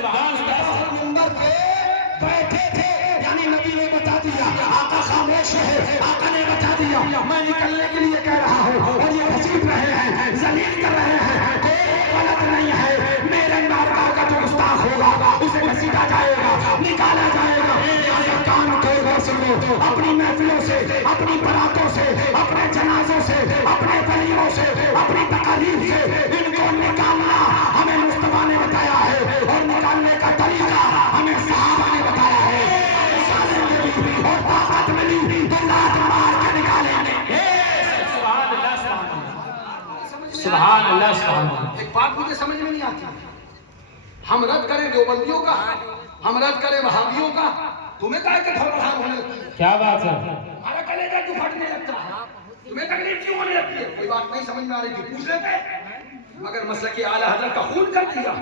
منبر پہ بیٹھے تھے، یعنی نبی نے بتا دیا، آقا خاموش ہے، آقا نے بتا دیا میں نکلنے کے لیے کہہ رہا ہوں، اور یہ گھسیٹ رہے ہیں، ذلیل کر رہے ہیں، کوئی غلط نہیں ہے، میرے بارگاہ کا جو گستاخ ہوگا اسے گھسیٹا جائے گا، نکالا جائے گا۔ لہٰذا کان کھول کر سنو، اپنی محفلوں سے، اپنی براتوں سے، اپنے جنازوں سے، اپنے ولیوں سے، اپنی تقاریب سے ان کو نکالنا ہمیں مصطفیٰ نے بتایا ہے، اور نکالنے کا طریقہ ہمیں صحابہ نے بتایا ہے۔ رسالے ملی اور طاقت ملی تو لات مار کے نکالیں گے۔ سبحان اللہ سبحان اللہ۔ ایک بات مجھے سمجھ میں نہیں آتی، ہم رد کریں دیوبندیوں کا، ہم رد کریں وہابیوں کا، تمہیں کہا کہ گھبراہٹ ہونے لگتی ہے، کیا بات ہے؟ ہمارا کلیجہ کیوں پھٹنے لگتا ہے، تمہیں تکلیف کیوں ہونے لگتی ہے؟ کوئی بات نہیں سمجھ میں آ رہی تھی، پوچھ لیتے، مگر مسلک اعلیٰ حضرت کا خون کر دیا۔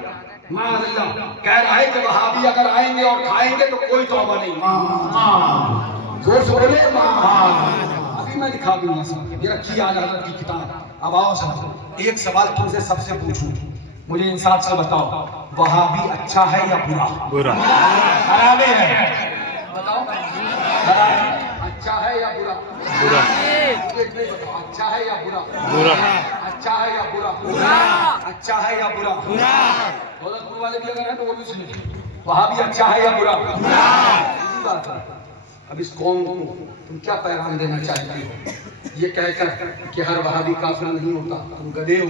معاذ اللہ، کہہ رہا ہے کہ وہابی اگر آئیں گے اور کھائیں گے تو کوئی توبہ نہیں۔ زور سے بولے ماں۔ ابھی میں دکھا دوں گا سب، یہ رکھی اعلیٰ حضرت کی کتاب۔ اب آؤ سب، ایک سوال تم سے سب سے پوچھوں، مجھے انصاف سے بتاؤ، وہابی اچھا ہے یا برا؟ برا، خراب ہے، بتاؤ، اچھا ہے یا برا؟ برا، بتاؤ، اچھا ہے یا برا؟ برا، اچھا ہے یا برا؟ اچھا ہے یا برا؟ دولت پور والے بھی اگر ہیں تو وہ بھی سنیں، وہابی اچھا ہے یا برا؟ سیدھی بات ہے۔ اب اس قوم کو تم کیا پیغام دینا چاہتے ہو؟ یہ کہہ کر کہ ہر وہابی کافر نہیں ہوتا، تم گدھے ہو،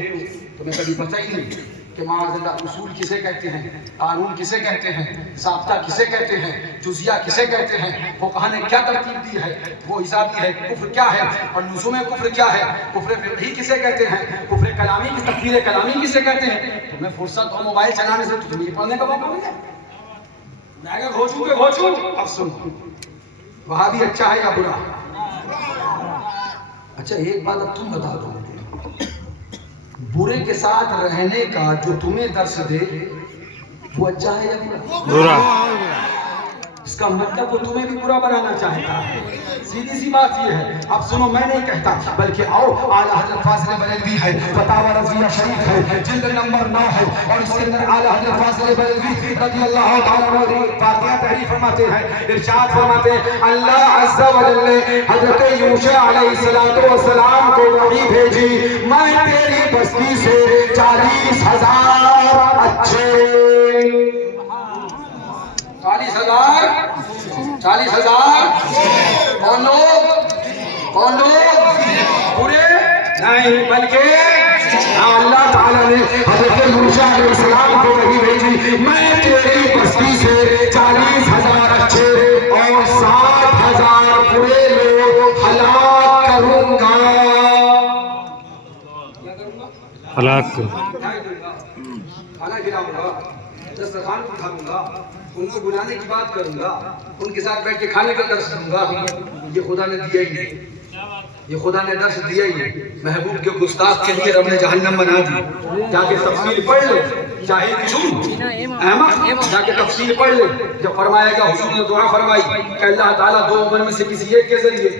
تمہیں کبھی پتہ ہی نہیں کہ معاذ اللہ اصول کسے کہتے ہیں، قانون کسے کہتے ہیں، ضابطہ کسے کہتے ہیں، جزیہ کسے کہتے ہیں، فقہا نے کیا ترتیب دی ہے، وہ حسابی ہے، کفر کیا ہے، اور لزوم کفر کیا ہے، کفر فقہی کسے کہتے ہیں، کفر کلامی کی تکفیر کلامی کسے کہتے ہیں۔ تمہیں فرصت اور موبائل چلانے سے تو تمہیں پڑھنے کا موقع ملے، میں کہ گھوچوں کے گھوچوں۔ اب سن، وہابی اچھا ہے یا برا؟ اچھا ایک بات اب تم بتا دو مجھے، برے کے ساتھ رہنے کا جو تمہیں درس دے وہ اچھا ہے یا برا؟ برا۔ اس کا مطلب وہ تمہیں بھی برا بنانا چاہتا ہے، سیدھی سی بات یہ ہے۔ اب سنو، میں نہیں کہتا، بلکہ آؤ اعلیٰ حضرت فاضل بریلوی ہے، فتاوی رضویہ شریف ہے، جلد نمبر 9 ہے، اور اس کے اندر اعلیٰ حضرت فاضل بریلوی رضی اللہ تعالیٰ عنہ واقعہ تحریر فرماتے ہیں، ارشاد فرماتے ہیں، اللہ عز و جل نے حضرت یوشع علیہ السلام کو وحی بھیجی، میں تیری بستی سے 40,000 اچھے 40,000 کون لوگ برے نہیں، بلکہ اللہ تعالیٰ نے حضرت یوشع علیہ السلام کو وحی بھیجی، میں تیری بستی سے 40,000 اچھے اور 60,000 برے لوگ ہلاک کروں گا۔ ہلاک، کھانا کھلاؤں گا، دسترخوان اٹھاؤں گا، ان کو بلانے کی بات کروں گا، ان کے ساتھ بیٹھ کے کھانے کا درس دوں گا۔ یہ خدا نے دیا ہی نہیں، یہ خدا نے درس دیا ہی نہیں۔ محبوب کے گستاخ کے لیے رب نے جہنم بنا دی، جا کے تفسیر پڑھ لے، چاہے احمد جا کے تفسیر پڑھ لے، جب فرمایا گا حضور نے دعا فرمائی کہ اللہ تعالیٰ 2 عمر میں سے کسی ایک کے ذریعے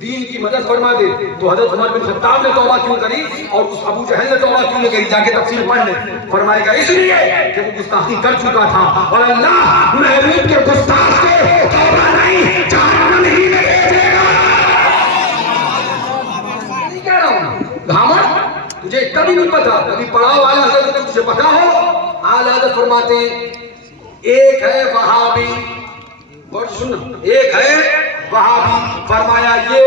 دین کی مدد فرما دے، تو حضرت عمر بن خطاب نے توبہ کیوں کری اور اس ابو جہل نے توبہ کیوں نہیں کری؟ جا کے تفسیر پڑھ لے، فرمائے گا اس لیے کہ وہ گستاخی کر چکا تھا، اور اللہ محبوب کے گستاخ کو توبہ نہیں جہنم ہی میں بھیجے گا۔ نہیں کہہ رہا ہوں گھامر، تجھے اتنا بھی نہیں پتا، کبھی پڑھا ہو اعلیٰ حضرت، تجھے پتا ہو اعلیٰ حضرت فرماتے ہیں ایک ہے وہابی، اور سن، ایک ہے وہابی، فرمایا یہ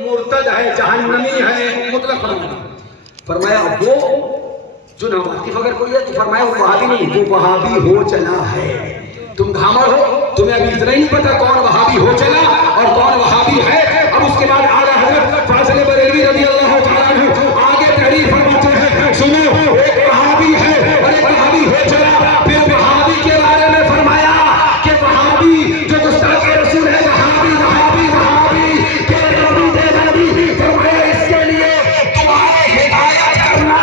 مرتد ہے، جہنمی ہے، مطلق فرمایا وہ جو نواقف اگر کوئی ہے تو فرمایا وہ وہابی نہیں، وہ وہابی ہو چلا ہے۔ تم گھامر ہو، تمہیں ابھی اتنا ہی نہیں پتا کون وہابی ہو چلا اور کون وہابی ہے۔ اب اس کے بعد اعلیٰ حضرت فاضل بریلوی رضی اللہ تعالیٰ عنہ آگے تحریر فرماتے ہیں، سنو، ایک وہابی ہے اور ایک وہابی ہو چلا۔ پھر وہابی کے بارے میں فرمایا کہ وہابی جو گستاخ رسول ہے، وہابی وہابی وہابی کہ نبی دے نبی، فرمایا اس کے لیے تمہارے ہدایت کرنا،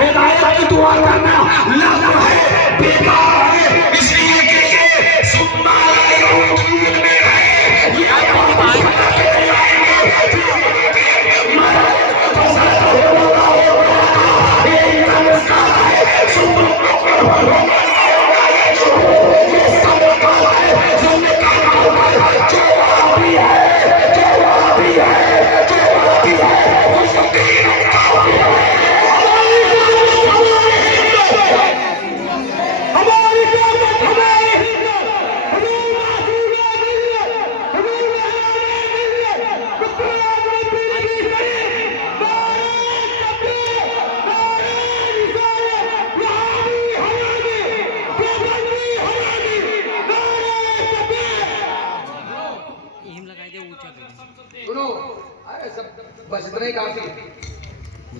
ہدایت کی دعا کرنا لغو ہے، بیکار ہے، اس لیے کہ یہ سننا یعود میں ہے، یہ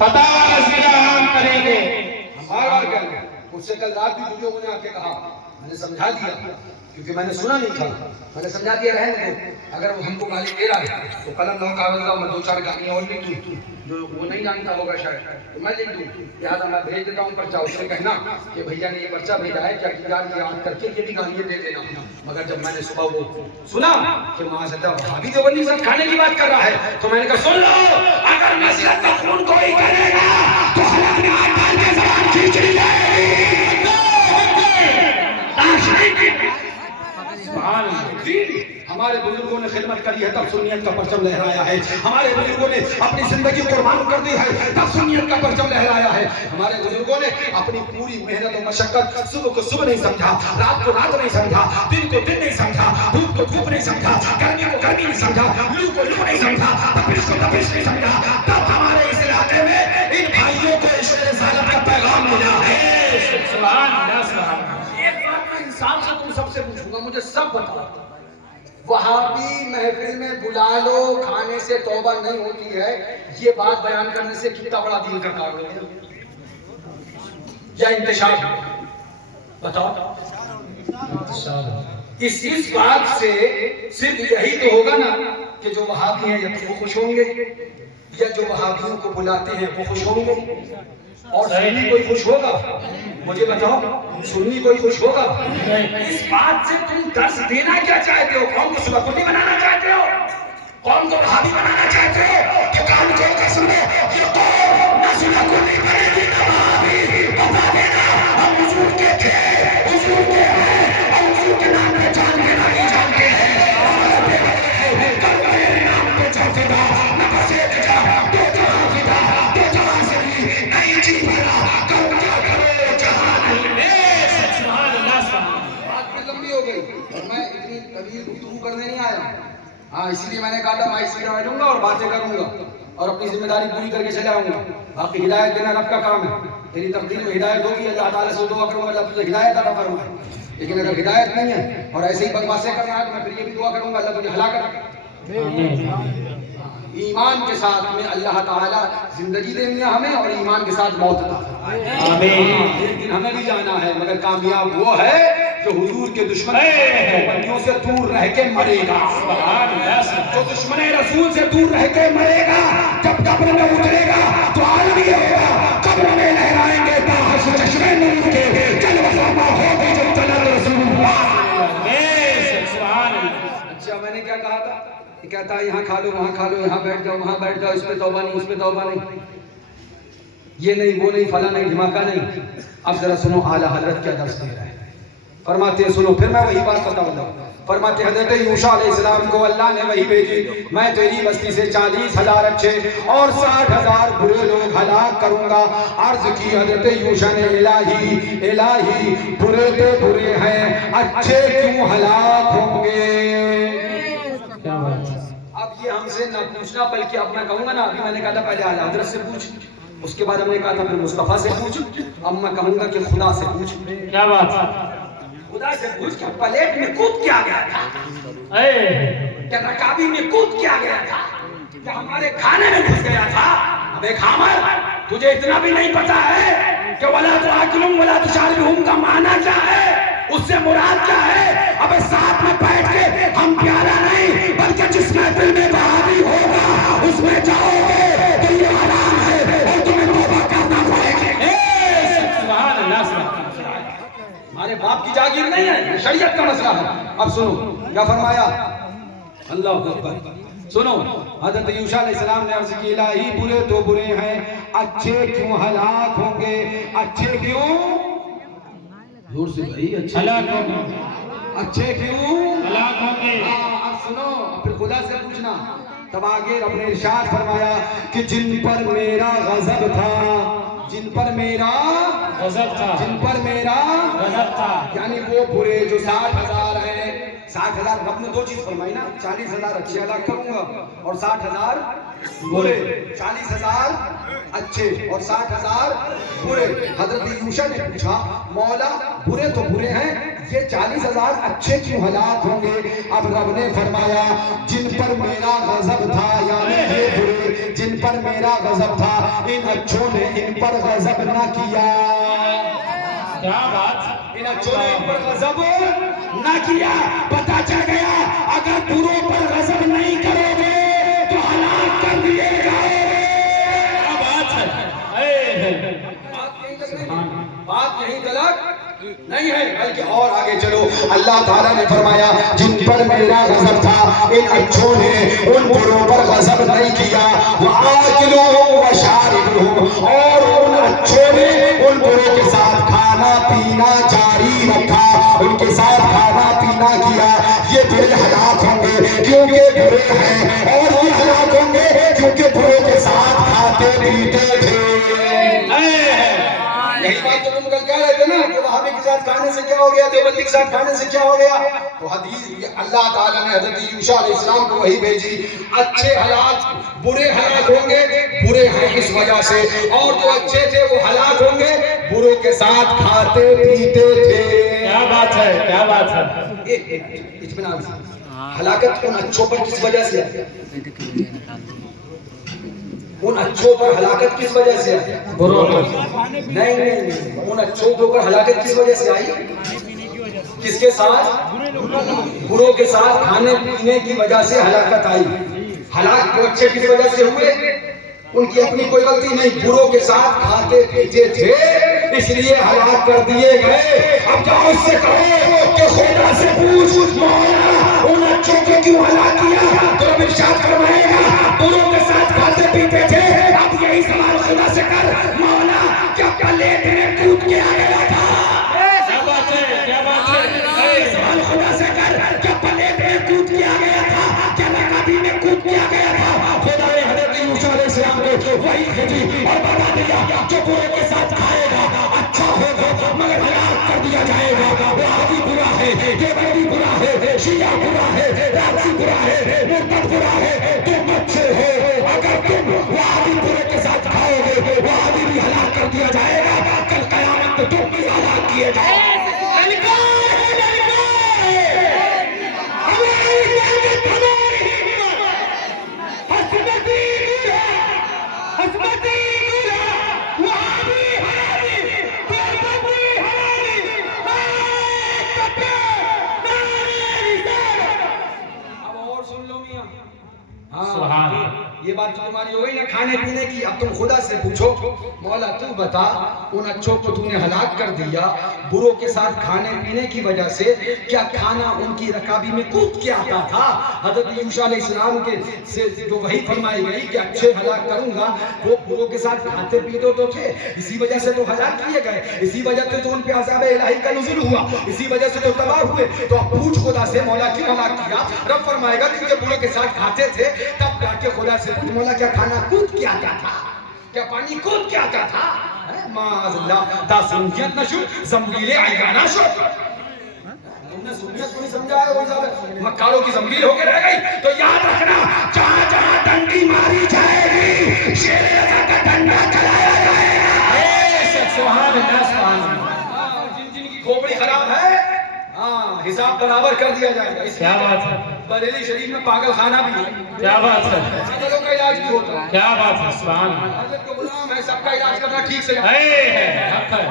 فتح والا سیدھا عام کریں گے. ہم بار بار کہہ رہے ہیں. مجھ سے کل رات بھی جو لوگوں نے آ کے کہا, میں نے سمجھا دیا کیونکہ میں نے سنا نہیں تھا. میں نے سمجھا دیا رہنے دو, اگر وہ ہم کو گالی دے رہا ہے تو قلم لو کاغذ لاؤ, میں 2-4 گالیاں اور لکھ دوں جو وہ نہیں جانتا ہوگا شاید تو میں لکھ دوں. لہٰذا میں بھیج دیتا ہوں پرچہ, اس سے کہنا کہ بھیا نے یہ پرچہ بھیجا ہے, کیا یاد یاد کر کے یہ بھی گالیاں دے دینا. مگر جب میں نے صبح وہ سنا کہ معاذ اللہ بھابھی دیوبندی سب کھانے کی بات کر رہا ہے تو میں نے کہا سن لو, اگر نصیحت کا خون کوئی کرے گا تو حلق میں ہاتھ ڈال کے زبان کھینچ لی جائے گی. ہمارے بزرگوں نے خدمت کری ہے تب سنیت کا پرچم لہرایا ہے. ہمارے بزرگوں نے اپنی زندگی قربان کر دی ہے تب سنیت کا پرچم لہرایا ہے. ہمارے بزرگوں نے اپنی پوری محنت و مشقت, صبح کو صبح نہیں سمجھا, رات کو رات نہیں سمجھا, دن کو دن نہیں سمجھا, دھوپ کو دھوپ نہیں سمجھا, گرمی کو گرمی نہیں سمجھا, لو کو لو نہیں سمجھا, تپش کو تپش نہیں سمجھا. تب ہمارے اس علاقے میں ان بھائیوں کو عشق رسالت کا پیغام ملا ہے. سبحان اللہ سبحان اللہ. ایک بات میں انسان سے تم سب سے پوچھوں گا, مجھے سب بتاؤ, وہابی محفل میں بلا لو کھانے سے توبہ نہیں ہوتی ہے, یہ بات بیان کرنے سے کتنا بڑا دین کا کام ہے یا انتشار؟ بتاؤ. اس بات سے صرف یہی تو ہوگا نا کہ جو وہابی ہیں یا تو وہ خوش ہوں گے یا جو وہابیوں کو بلاتے ہیں وہ خوش ہوں گے. اور سنی کوئی خوش ہوگا؟ مجھے بتاؤ, سنی کوئی خوش ہوگا؟ اس بات سے تم درس دینا کیا چاہتے ہو؟ قوم کو صبح کلی بنانا چاہتے ہو؟ قوم کو وہابی بنانا چاہتے ہو؟ تو کام کو قسم ہے یہ قوم نہ صبح کلی بنے گی نہ وہابی. بتا دینا ہم حضور کے تھے, حضور کے ہیں, اور حضور کے نام پہ جان کے نہیں جانتے ہیں. کل میرے نام پہ چلتے تھا نہ بس ایک جا دو جہاں فدا, دو جہاں سے بھی نہیں جی بھرا, کل کیا کرو جہاں سبحان اللہ سبحان اللہ. بات بھی لمبی ہو گئی اور میں اتنی طویل گفتگو کرنے نہیں آیا. ہاں اسی لیے میں نے کہا تھا میں اسی طرح لوں گا اور باتیں کروں گا اور اپنی ذمہ داری پوری کر کے چلے آؤں گا. باقی ہدایت دینا رب کا کام ہے. تیری تقدیر میں ہدایت ہوگی, اللہ تعالیٰ سے دعا کروں گا اللہ تجھے ہدایت عطا فرمائے. لیکن اگر ہدایت نہیں ہے اور ایسے ہی بدماشیں کرنا ہے تو میں پھر یہ بھی دعا کروں گا اللہ تجھے ہلاکت کرے. ایمان کے ساتھ میں اللہ تعالیٰ زندگی دیں گے ہمیں اور ایمان کے ساتھ موت عطا فرمائے. آمین. ایک دن ہمیں بھی جانا ہے مگر کامیاب وہ ہے جو حضور کے دشمن بندیوں سے دور رہ کے مرے گا. سبحان اللہ سبحان اللہ. جو دشمن رسول سے دور رہ کے مرے گا جب قبر میں اترے گا تو عالم یہ ہوگا, قبر میں لہرائیں گے باہر سے چشمے نور کے, چل وفاما ہوگی جو چلل رسول اللہ. سبحان اللہ. اچھا میں نے کیا کہا تھا؟ یہ کہتا ہے یہاں کھا لو وہاں کھا لو, یہاں بیٹھ جاؤ وہاں بیٹھ جاؤ, اس پہ توبہ نہیں اس پہ توبہ نہیں, یہ نہیں وہ نہیں فلاں نہیں دھماکہ نہیں. اب ذرا سنو اعلیٰ حضرت کیا درس دے رہے ہیں. فرماتے ہیں سنو, پھر میں وہی بات بتاؤں گا. فرماتے حضرت یوشع علیہ السلام کو اللہ نے وہی بھیجی, میں تیری بستی سے 40,000 اچھے اور 60,000 برے لوگ ہلاک کروں گا. عرض کی حضرت یوشع نے الہی برے تو برے ہیں, اچھے کیوں ہلاک ہوں گے؟ اب یہ ہم سے نہ پوچھنا بلکہ اب میں کہوں گا نا, ابھی میں نے کہا تھا پہلے اعلیٰ حضرت سے پوچھ, اس کے بعد ہم نے کہا تھا پھر مصطفیٰ سے پوچھ, اب میں کہوں گا کہ خدا سے پوچھ. کیا بات ہے؟ خدا سے پوچھ کہ پلیٹ میں کود کیا گیا تھا, کیا رکابی میں کود کیا گیا تھا, کیا ہمارے کھانے میں گھس گیا تھا؟ اب ایک حامل تجھے اتنا بھی نہیں پتا ہے کہ وَلَا تُعَاقِلُهُمْ وَلَا تُشَارِبُهُمْ کا معنی کیا ہے, اس سے مراد کیا ہے؟ اب ساتھ میں بیٹھ کے ہم پیارا نہیں بلکہ جس محفل میں وہابی ہوگا اس میں جاؤ گے تو یہ حرام ہے اور تمہیں توبہ کرنا پڑے گی. سبحان اللہ سبحان اللہ. ہمارے باپ کی جاگیر نہیں ہے, یہ شریعت کا مسئلہ ہے. اب سنو کیا فرمایا, اللہ اکبر. سنو حضرت یوشع علیہ السلام نے عرض کی الہی برے تو برے ہیں, اچھے کیوں ہلاک ہوں گے؟ اچھے کیوں, زور سے بھائی, اچھے کیوں ہلاک ہوں گے؟ اب سنو پھر خدا سے پوچھنا. تب آگے رب نے ارشاد فرمایا کہ جن پر میرا غضب تھا, جن پر میرا غضب تھا, جن پر میرا غضب تھا, یعنی وہ برے جو 60,000 ہیں, 60,000 رب نے دو چیز فرمائی نا, 40,000 اچھے ہلاک کروں گا اور 60,000 برے. 40,000 اچھے اور 60,000 برے. حضرت یوشع نے پوچھا مولا برے تو برے ہیں یہ 40,000 اچھے کیوں ہلاک ہوں گے؟ اب رب نے فرمایا جن پر میرا غضب تھا، یعنی یہ برے جن پر میرا غضب تھا، ان اچھوں نے ان پر غضب نہ کیا۔ کیا بات، ان اچھوں نے ان پر غضب نہ کیا۔ پتہ چل گیا اگر بروں پر غضب نہیں کرو گے تو ہلاک کر دیے جاؤ گے۔ کیا بات ہے، بات یہیں تلک نہیں ہے، بلکہ اور آگے چلو۔ اللہ تعالیٰ نے فرمایا جن پر میرا غضب تھا ان اچھوں نے ان بروں پر غضب نہیں کیا۔ وَآكِلُهُمْ وَشَارِبُهُمْ، اور ان اچھوں نے ان بروں کے ساتھ کھانا پینا جاری رکھا، ان کے ساتھ کھانا پینا کیا۔ یہ برے ہلاک ہوں گے کیونکہ برے ہیں، اور یہ ہلاک ہوں گے کیونکہ بروں کے ساتھ کھاتے پیتے تھے۔ یہی بات تو تم کل کہہ رہے تھے نا کہ وہابی کے ساتھ کھانے سے کیا ہو گیا، دیوبندی کے ساتھ کھانے سے کیا ہو گیا؟ تو حدیث اللہ تعالیٰ نے حضرت یوشع علیہ السلام کو وہی بھیجی، اچھے ہلاک برے ہلاک ہوں گے، برے ہیں اس وجہ سے، اور جو اچھے تھے وہ ہلاک ہوں گے بروں کے ساتھ کھاتے پیتے تھے۔ کیا بات ہے، کیا بات ہے، اطمینان سے، ہلاکت ان اچھوں پر کس وجہ سے آئی؟ ان اچھوں پر ہلاکت کس وجہ سے آئی؟ بروں پر نہیں، ان اچھوں کے اوپر ہلاکت کس وجہ سے آئی؟ کس کے ساتھ؟ بروں کے ساتھ کھانے پینے کی وجہ سے ہلاکت آئی۔ ہلاک وہ اچھے کس وجہ سے ہوئے؟ ان کی اپنی کوئی غلطی نہیں، بروں کے ساتھ کھاتے پیتے تھے اس لیے ہلاک کر دیے گئے۔ اب جاؤ اس سے کہو کہ خدا سے پوچھ مولا ان اچھوں کو کیوں ہلاک کیا؟ تو اب ارشاد فرمائے گا بروں کے ساتھ کھاتے پیتے تھے۔ اب یہی سوال خدا سے کر، مولا کیا پلیٹ میں کود کے آ گیا تھا؟ کیا بات ہے، کیا بات ہے، سوال خدا سے کر، کیا پلیٹ میں کود کے آ گیا تھا؟ کیا رکابی میں کود کے آ گیا تھا؟ خدا نے حضرت یوشع علیہ السلام کو وہی بھیجی اور بتا دیا جو برے کے ساتھ کھائے گا اچھا ہوگا مگر ہلاک کر دیا جائے گا۔ وہابی برا ہے، دیوبندی برا ہے، شیعہ برا ہے، رافضی برا ہے، مرتد برا ہے، تم اچھے ہو۔ اگر تم وہابی برے کے ساتھ کھاؤ گے وہابی بھی ہلاک کر دیا جائے گا، کل قیامت میں تم بھی ہلاک کیے جاؤ گے۔ سبحان اللہ۔ یہ بات تو تمہاری ہو گئی نا کھانے پینے کی۔ اب تم خدا سے پوچھو مولا تو بتا ان اچھوں کو تو نے ہلاک کر دیا بروں کے ساتھ کھانے پینے کی وجہ سے، کیا کھانا ان کی رکابی میں کود کے آتا تھا؟ حضرت یوشع علیہ السلام کے سے جو وحی فرمائی گئی کہ اچھے ہلاک کروں گا وہ بروں کے ساتھ کھاتے پیتے تو تھے، اسی وجہ سے تو ہلاک کیے گئے، اسی وجہ سے تو ان پہ عذاب الہی کا نزول ہوا، اسی وجہ سے تو تباہ ہوئے۔ تو اب پوچھ خدا سے مولا کیوں ہلاک کیا؟ رب فرمائے گا کیونکہ بروں کے ساتھ کھاتے تھے۔ تب جا کے خدا سے پوچھ مولا کیا کھانا کود کے آتا تھا؟ کیا پانی کود کے آتا تھا؟ معاذ اللہ تا سنجیت نشو زمبیل عیانا شو۔ تم نے سنجیت کو نہیں سمجھا ہے، وہ مکاروں کی زمبیل ہو کے رہ گئی۔ تو یاد رکھنا جہاں جہاں ڈنڈی ماری جائے گی شیر رضا کا ڈنڈا چلایا جائے گا۔ سبحان اللہ، سبحان اللہ۔ جن جن کی کھوپڑی خراب ہے حساب برابر کر دیا جائے گا۔ کیا بات ہے، بریلی شریف میں پاگل خانہ بھی ہے، کیا بات ہے، پاگلوں کا علاج بھی ہوتا ہے۔ کیا بات ہے، سبحان اللہ۔ حضرت کو غلام ہے، سب کا علاج کرنا ٹھیک سے ہے، حق ہے۔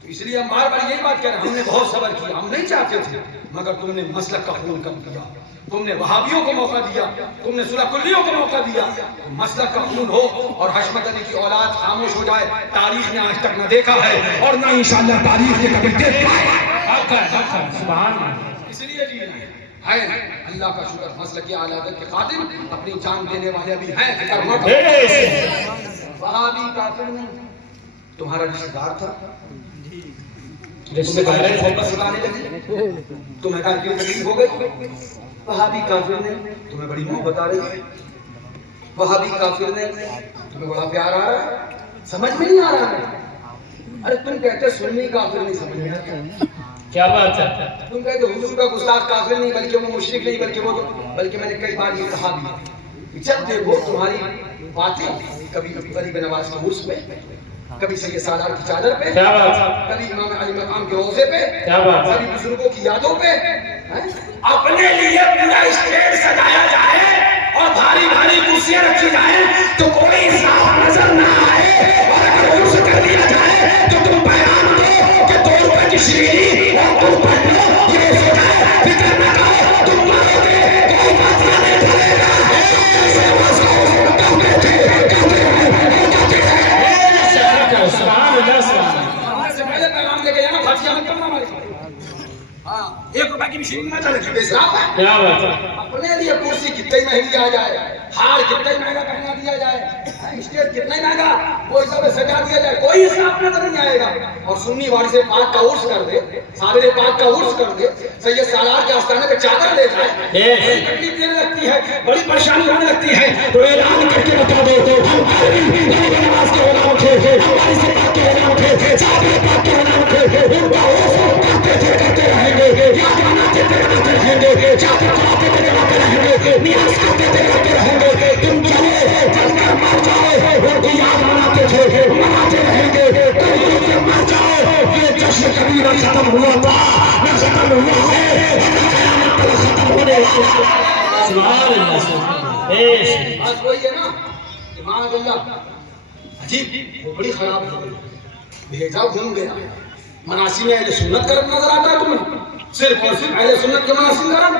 تو اس لیے ہم بار بار یہی بات کہہ رہے ہیں، ہم نے بہت صبر کیا، ہم نہیں چاہتے تھے مگر تم نے مسلک کا خون کر دیا، تم نے وہابیوں کو موقع دیا، تم نے سورہ کلیوں کو موقع دیا۔ مسلک کا خون ہو اور حشمت علی کی اولاد خاموش ہو جائے، تاریخ نے آج تک نہ دیکھا ہے اور نہ انشاءاللہ تاریخ نے کبھی دیکھ پائے۔ حق ہے، حق ہے، سبحان اللہ۔ اس لیے جی ہے اللہ کا شکر، مسلک اعلیٰ حضرت کے خادم اپنی جان دینے والے بھی ہیں، فکر مت کرو۔ وہابی کافر نہیں، تمہارا رشتہ دار تھا، تمہیں محبت سکھانے لگی، تمہیں کہا کہ تکلیف ہو گئی۔ وہابی کافر نہیں، تمہیں بڑی محبت آ رہی ہے۔ وہابی کافر نہیں، تمہیں بڑا پیار آ رہا ہے، سمجھ میں نہیں آ رہا ہے۔ ارے تم کہتے سنی کافر نہیں، سمجھ میں آتا، کیا بات ہے، تم کہتے حضور کا گستاخ کافر نہیں بلکہ وہ مشرک نہیں بلکہ میں نے کئی بار یہ کہا بھی، جب دیکھو تمہاری باتیں کبھی غریب نواز کے عرس میں، کبھی سید سالار کی چادر پہ، کیا بات ہے، کبھی امام علی مقام کے روضے پہ، کیا بات ہے، کبھی بزرگوں کی یادوں پہ. اپنے لیے پورا اسٹیج سجایا جائے اور بھاری بھاری کرسیاں رکھی جائیں تو کوئی صاف نظر نہ آئے، اور اگر عرض کر دیا جائے تو تم بیان دو کہ 2 روپے کی شیرینی اور تم پڑھ لو، یہ ہو جائے. فکر نہ کرو، تم مارو گے کوئی مسئلہ نہیں چلے گا. سبحان اللہ، سبحان اللہ. سے پہلے پیغام لے کے جانا، بھاٹیا مت کرنا ہمارے کو. ہاں 1 روپے کی مشین نہ چلے گی. اسلام ہے کیا بات ہے، اپنے لیے کرسی کتنی مہنگی آ جائے، ہار کتنا ہی مہنگا پہنا دیا جائے، اسٹیج کتنا ہی مہنگا وہ سب سجا دیا جائے، کوئی اسلام نظر نہیں آئے گا. اور سنی وارث پاک کا عرس کر دے، صابر پاک کا عرس کر دے، سید سالار کے آستانے پہ چادر لے جائے، بڑی تکلیف دینے لگتی ہے، بڑی پریشانی ہونے لگتی ہے. تو اعلان کر کے بتا دو تو ہم نماز کے غلام تھے، وارث پاک کے غلام تھے، صابر پاک کے غلام تھے، ان کا عرس کرتے رہیں گے، یاد مناتے رہیں گے، چادر چلاتے رہیں گے، نیاز کرتے رہیں گے. تم چلو چل کر مر جاؤ، ان کو یاد مناتے تھے، مناتے رہیں گے. تم سے مر جاؤ، یہ جشن کبھی نہ ختم ہوا تھا، نہ ختم ہوا ہے، قیامت تک ختم ہونے والا ہے. سبحان اللہ، سبحان اللہ. بات وہی ہے نا کہ معاذ اللہ عجیب وہ بڑی خراب ہو گئی. بھیجا گھوم گیا، مناسی میں اہل سنت کرم نظر آتا ہے تمہیں، صرف اور صرف اہل سنت کے مناسی کرم.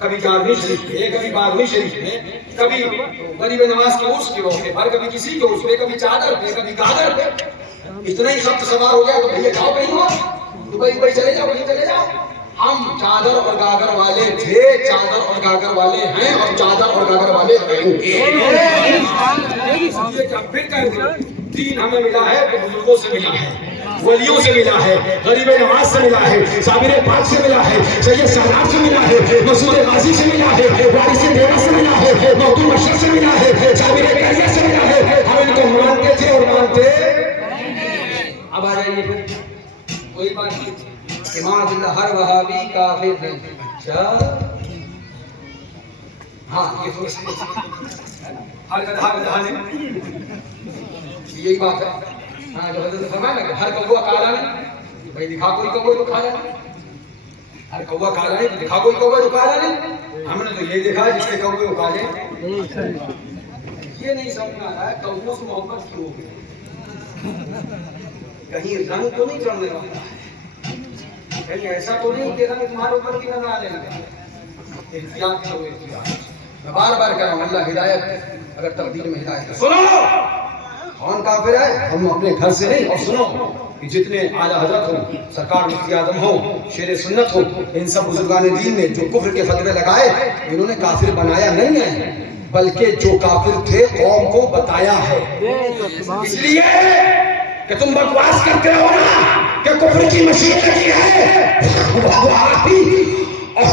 کبھی 11ویں شریف پہ، کبھی 12ویں شریف میں، کبھی غریب نواز کے عرس کے موقع پر، کبھی کسی کے عرس پہ، کبھی چادر پہ، کبھی گادر پہ. اتنا ہی خط سوار ہو گیا تو بھیا جاؤ کہیں اور دبئی چلے جاؤ، کہیں چلے جاؤ. ہم چادر اور گاگر والے تھے، چادر اور گاگر والے ہیں، اور چادر اور گاگر والے رہیں گے. پھر کہہ دیں دین ہمیں ملا ہے تو بزرگوں سے ملا ہے، ولیوں سے ملا ہے، غریب نواز سے ملا ہے، صابر پاک سے ملا ہے، سید سالار سے ملا ہے، مسعود غازی سے ملا ہے، وارث دیوبند سے ملا ہے، مودود بشر سے ملا ہے، صابر کیفیت سے ملا ہے. ہم ان کو مانتے تھے اور مانتے. اب آ جائیے پھر کوئی بات نہیں. امام اللہ ہر وہابی کافر نہیں. اچھا ہاں یہ تو ہر گدھا نہیں، یہی بات ہے. ہاں جو حضرت فرمایا نا کہ ہر کوا کالا نہیں، بھائی دکھا کوئی کوا تو کالا نہیں، ہر کوا کالا نہیں تو دکھا کوئی کوا تو کالا نہیں. ہم نے تو یہ دیکھا جس کے کوے کو کالے. یہ نہیں سمجھنا ہے کووں سے محبت کیوں ہو گئی، کہیں رنگ تو نہیں چڑھنے والا ہے، کہیں ایسا تو نہیں کہ رنگ تمہارے اوپر کی نظر آنے لگا. احتیاط کرو، احتیاط. میں بار بار کہہ رہا ہوں اللہ ہدایت، اگر تقدیر میں ہدایت ہے. سنو کون کافر ہے؟ ہم اپنے گھر سے نہیں. اور سنو کہ جتنے اعلیٰ حضرت ہو، سرکار مفتی اعظم ہو، شیر سنت ہو، ان سب بزرگان دین نے جو کفر کے فتوے لگائے انہوں نے کافر بنایا نہیں ہے، بلکہ جو کافر تھے قوم کو بتایا ہے. اس لیے کہ تم بکواس کرتے ہو نا کہ کفر کی مشین لگی ہے، اور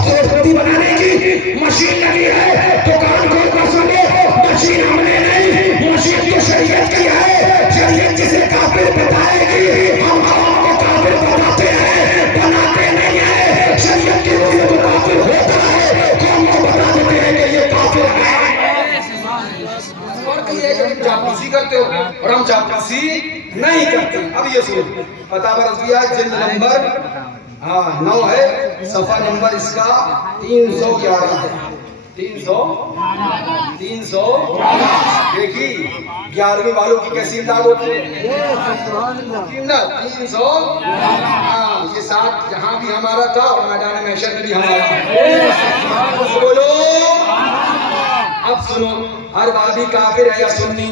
بنانے کی مشین لگی ہے، تو کان کھول کر سنو، مشین ہم نے نہیں، مشین تو شریعت کی ہے. شریعت جسے کافر بتائے گی، ہم عوام کو کافر بتاتے ہیں، بناتے نہیں ہیں. شریعت کی وجہ تو کافر ہوتا ہے، قوم کو بتا دیتے ہیں کہ یہ کافر ہے. اور یہ کہ تم چاپلوسی کرتے ہو اور ہم چاپلوسی نہیں کرتے. اب یہ سنو، فتاوی رضویہ جلد نمبر 9 ہے، صفحہ نمبر اس کا 311 ہے. 300 دیکھیے 11ویں والوں کی کیسی امداد ہوتی ہے. 300 ہاں یہ ساتھ جہاں بھی ہمارا تھا اور میدان محشر میں بھی ہمارا. بولو اب سنو، ہر وہابی کافر ہے یا سنی،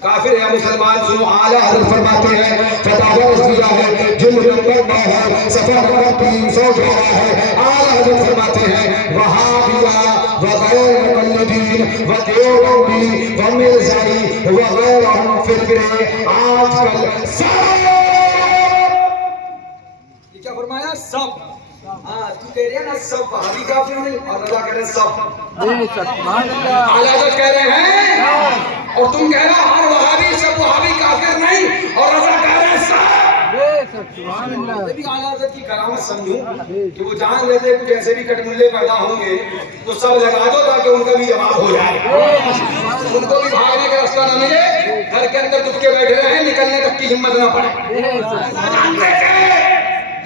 کافر ہے یا مسلمان. سنو اعلیٰ حضرت فرماتے ہیں، فتاوی رضویہ ہے جلد نمبر 9 ہے، صفحہ نمبر 311 ہے. اعلیٰ حضرت فرماتے ہیں وہابیہ وغیر مقلدین و دیوبندی و مرزائی وغیرہ فرقے آج کل سب. یہ کیا فرمایا؟ سب. ہاں تو کہہ رہے ہیں نا سب وہابی کافر نہیں، اور رضا کہہ رہے ہیں سب. اعلیٰ حضرت کہہ رہے ہیں اور تم کہہ رہا ہر وہابی سب وہابی کافر نہیں، اور رضا کہہ رہے ہیں سب. بھی اعلیٰ حضرت کی کرامت سمجھوں کہ وہ جان لیتے کچھ ایسے بھی کٹملے پیدا ہوں گے تو سب لگا دو تاکہ ان کا بھی جواب ہو جائے، ان کو بھی بھاگنے کا راستہ نہ ملے گھر کے اندر دب کے بیٹھے رہے نکلنے تک کی ہمت نہ پڑے. جانتے تھے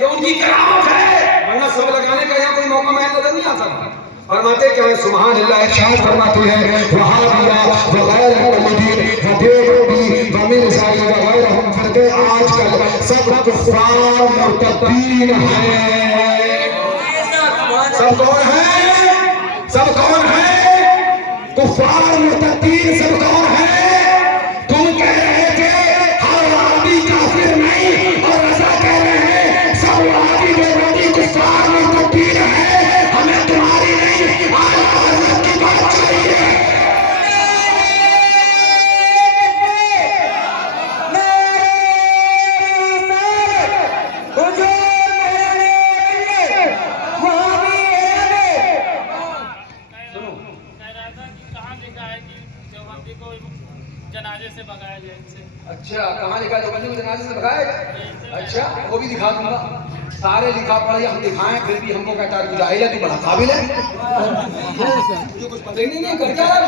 یہ ان کی کرامت ہے ورنہ سب لگانے کا یہاں کوئی موقع میں نظر نہیں آتا. فرماتے کیا ہے سبحان اللہ ارشاد فرماتے ہیں وہابیہ وغیر مقلدین ودیوبندی ومرزائی وغیرہم فرقے آج کل سب کفار مرتدین ہیں. سب کون ہیں؟ سب کون ہیں؟ کفار مرتدین سب کون ہیں؟ تم کہہ رہے تھے ہر وہابی کافر نہیں اور رضا کہہ رہے ہیں سب وہابی دیوبندی کفار مرتدین ہیں. ہمیں تمہاری نہیں اعلیٰ حضرت کی بات چاہیے. جنازے سے بھگایا جائے ان سے. اچھا کہاں لکھا ہے دیوبندی کو جنازے سے بھگایا جائے؟ اچھا وہ بھی دکھا دوں گا. سارے لکھا پڑھے ہم دکھائیں پھر بھی ہم کو کہتا ہے جاہل ہے تو بڑا قابل ہے. مجھے کچھ پتہ ہی نہیں ہے کر کیا ہے.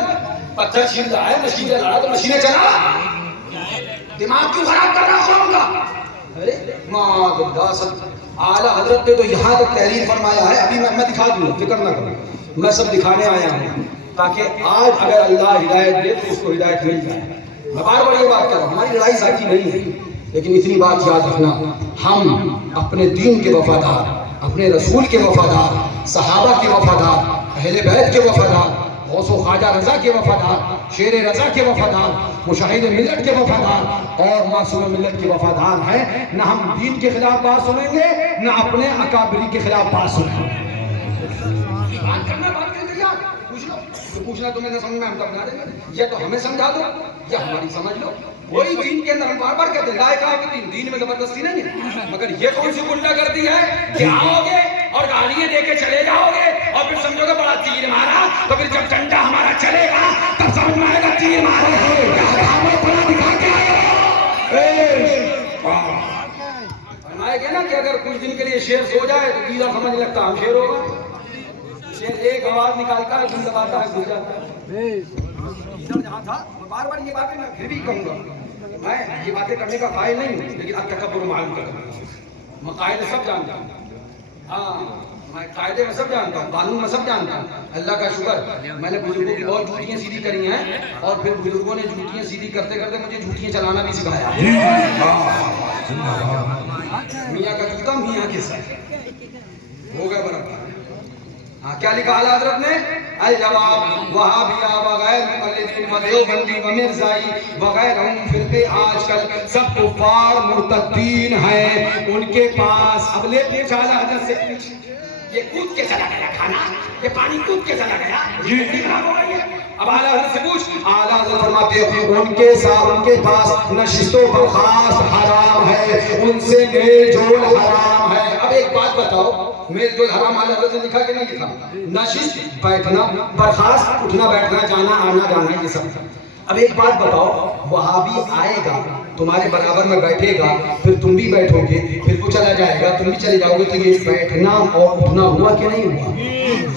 پتھر چھین رہا ہے مشین چلا رہا تو مشینیں چلا دماغ کیوں خراب کر رہا قوم کا. ارے ماں سب اعلیٰ حضرت نے تو یہاں تک تحریر فرمایا ہے. ابھی میں دکھا دوں گا فکر نہ کرو. میں سب دکھانے آیا ہوں تاکہ آج اگر اللہ ہدایت دے تو اس کو ہدایت مل جائے. میں بار بار یہ بات کر رہا ہوں ہماری لڑائی ذاتی نہیں ہے لیکن اتنی بات یاد رکھنا ہم اپنے دین کے وفادار اپنے رسول کے وفادار صحابہ کے وفادار اہل بیت کے وفادار غوث و خواجہ رضا کے وفادار شیر رضا کے وفادار مشاہد ملت کے وفادار اور معصوم ملت کے وفادار ہیں. نہ ہم دین کے خلاف بات سنیں گے نہ اپنے اکابری کے خلاف بات سنیں گے. بات کرنا بات کرتے کیا پوچھ لو پوچھنا تمہیں نہ سمجھ میں ہم تب بنا دیں گے یا تو ہمیں سمجھا دو یا ہماری سمجھ لو. وہی دین کے اندر ہم بار بار کہتے ہیں لائقہ کہ دین میں زبردستی نہیں ہے مگر یہ کون سی گنڈا گردی ہے کہ آؤ گے اور گالیاں دے کے چلے جاؤ گے اور پھر سمجھو گے بڑا تیر مارا تو پھر جب ڈنڈا ہمارا چلے گا تب سمجھ میں آئے گا تیر مارا فرمائے گا نا کہ اگر کچھ دن کے لیے شیر سو جائے تو کیڑا سمجھ لگتا ہم شیر ہوگا. شیر ایک آواز نکالتا ہے دل دباتا ہے گھس جاتا ہے. جہاں تھا بار بار یہ باتیں میں پھر بھی کہوں گا میں یہ باتیں کرنے کا قائل نہیں ہوں لیکن اب تکبر معلوم کرتا ہوں. میں قاعدے سب جانتا ہوں. ہاں میں قاعدے میں سب جانتا ہوں قانون میں سب جانتا ہوں. اللہ کا شکر میں نے بزرگوں کی بہت جھوٹیاں سیدھی کری ہیں اور پھر بزرگوں نے جھوٹیاں سیدھی کرتے کرتے مجھے جھوٹیاں چلانا بھی سکھایا. میاں کا جوتا میاں کے ساتھ ہو گیا برابر. ہاں کیا لکھا اعلیٰ حضرت نے الجواب وہابیہ وغیر مقلدین ودیوبندی ومرزائی وغیرہم فرقے آج کل سب کفار مرتدین ہیں. ان کے پاس اب لے پوچھ اعلیٰ حضرت سے پوچھ یہ کود کے چلا گیا کھانا یہ پانی کود کے چلا گیا یہ خراب ہو گئی ہے. اب اعلیٰ حضرت سے پوچھ اعلیٰ حضرت فرماتے ہیں ان کے ساتھ ان کے پاس نشست و برخاست حرام ہے ان سے میل جول حرام ہے. اب ایک بات بتاؤ میل جول حرام اعلیٰ حضرت نے لکھا کہ نہیں لکھا؟ نشست بیٹھنا برخاست اٹھنا بیٹھنا جانا آنا جانا یہ سب. اب ایک بات بتاؤ وہابی آئے گا تمہارے برابر میں بیٹھے گا پھر تم بھی بیٹھو گے پھر وہ چلا جائے گا تم بھی چلے جاؤ گے تو یہ بیٹھنا اور اٹھنا ہوا کہ نہیں ہوا؟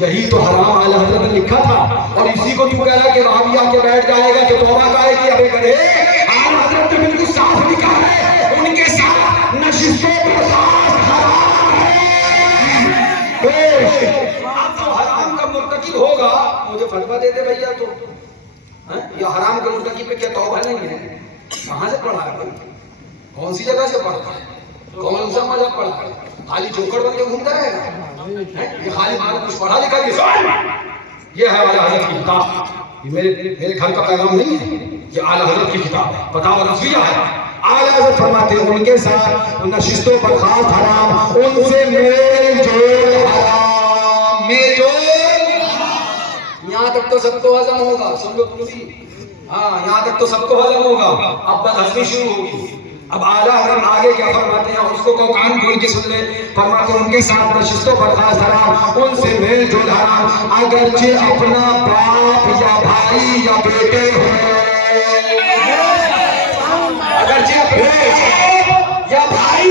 یہی تو حرام اعلیٰ حضرت نے لکھا تھا اور اسی کو تو کہہ رہا کہ وہابی آ کے بیٹھ جائے گا تو توبہ کہے کہ ابے کرے. اعلیٰ حضرت نے بالکل صاف لکھا ہے ان کے ساتھ نشست و برخاست حرام ہے. اب جو حرام کا مرتکب ہوگا مجھے فتویٰ دے دے بھیا تو یا حرام کے مرتکب پہ کیا توبہ نہیں ہے؟ کہاں سے پڑھا ہے کون سی جگہ سے پڑھا ہے کون سا مذہب پڑھا ہے؟ خالی چوکڑ بن کے گھومتا رہے گا یہ خالی مال کچھ پڑھا لکھا یہ ہے اعلیٰ حضرت کی کتاب. یہ میرے گھر کا پیغام نہیں ہے یہ اعلیٰ حضرت کی کتاب ہے فتاوی رضویہ ہے. اعلیٰ حضرت فرماتے ہیں ان کے ساتھ نشست و برخاست حرام ان سے میل جول حرام. میل جول یہاں تک تو سب کو ہضم ہوگا سن لو پوری. ہاں یہاں تک تو سب کو ہضم ہوگا اب بدہضمی شروع ہوگی. اب اعلیٰ حضرت آگے کیا فرماتے ہیں اس کو کان کھول کے سن لیں. فرماتے ہیں ان کے ساتھ نشست و برخاست حرام ان سے میل جول حرام اگرچہ اپنا باپ یا بھائی یا بیٹے ہو اگرچہ اپنے یا بھائی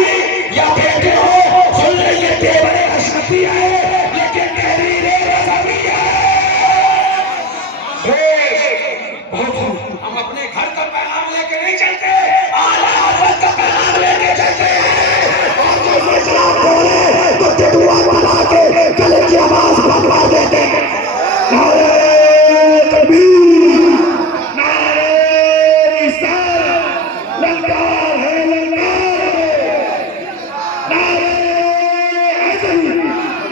یا بیٹے ہو. سن لیں یہ تیور اشرفی ہے لیکن تحریر رضوی ہے. ہم اپنے گھر کا پیغام لے کے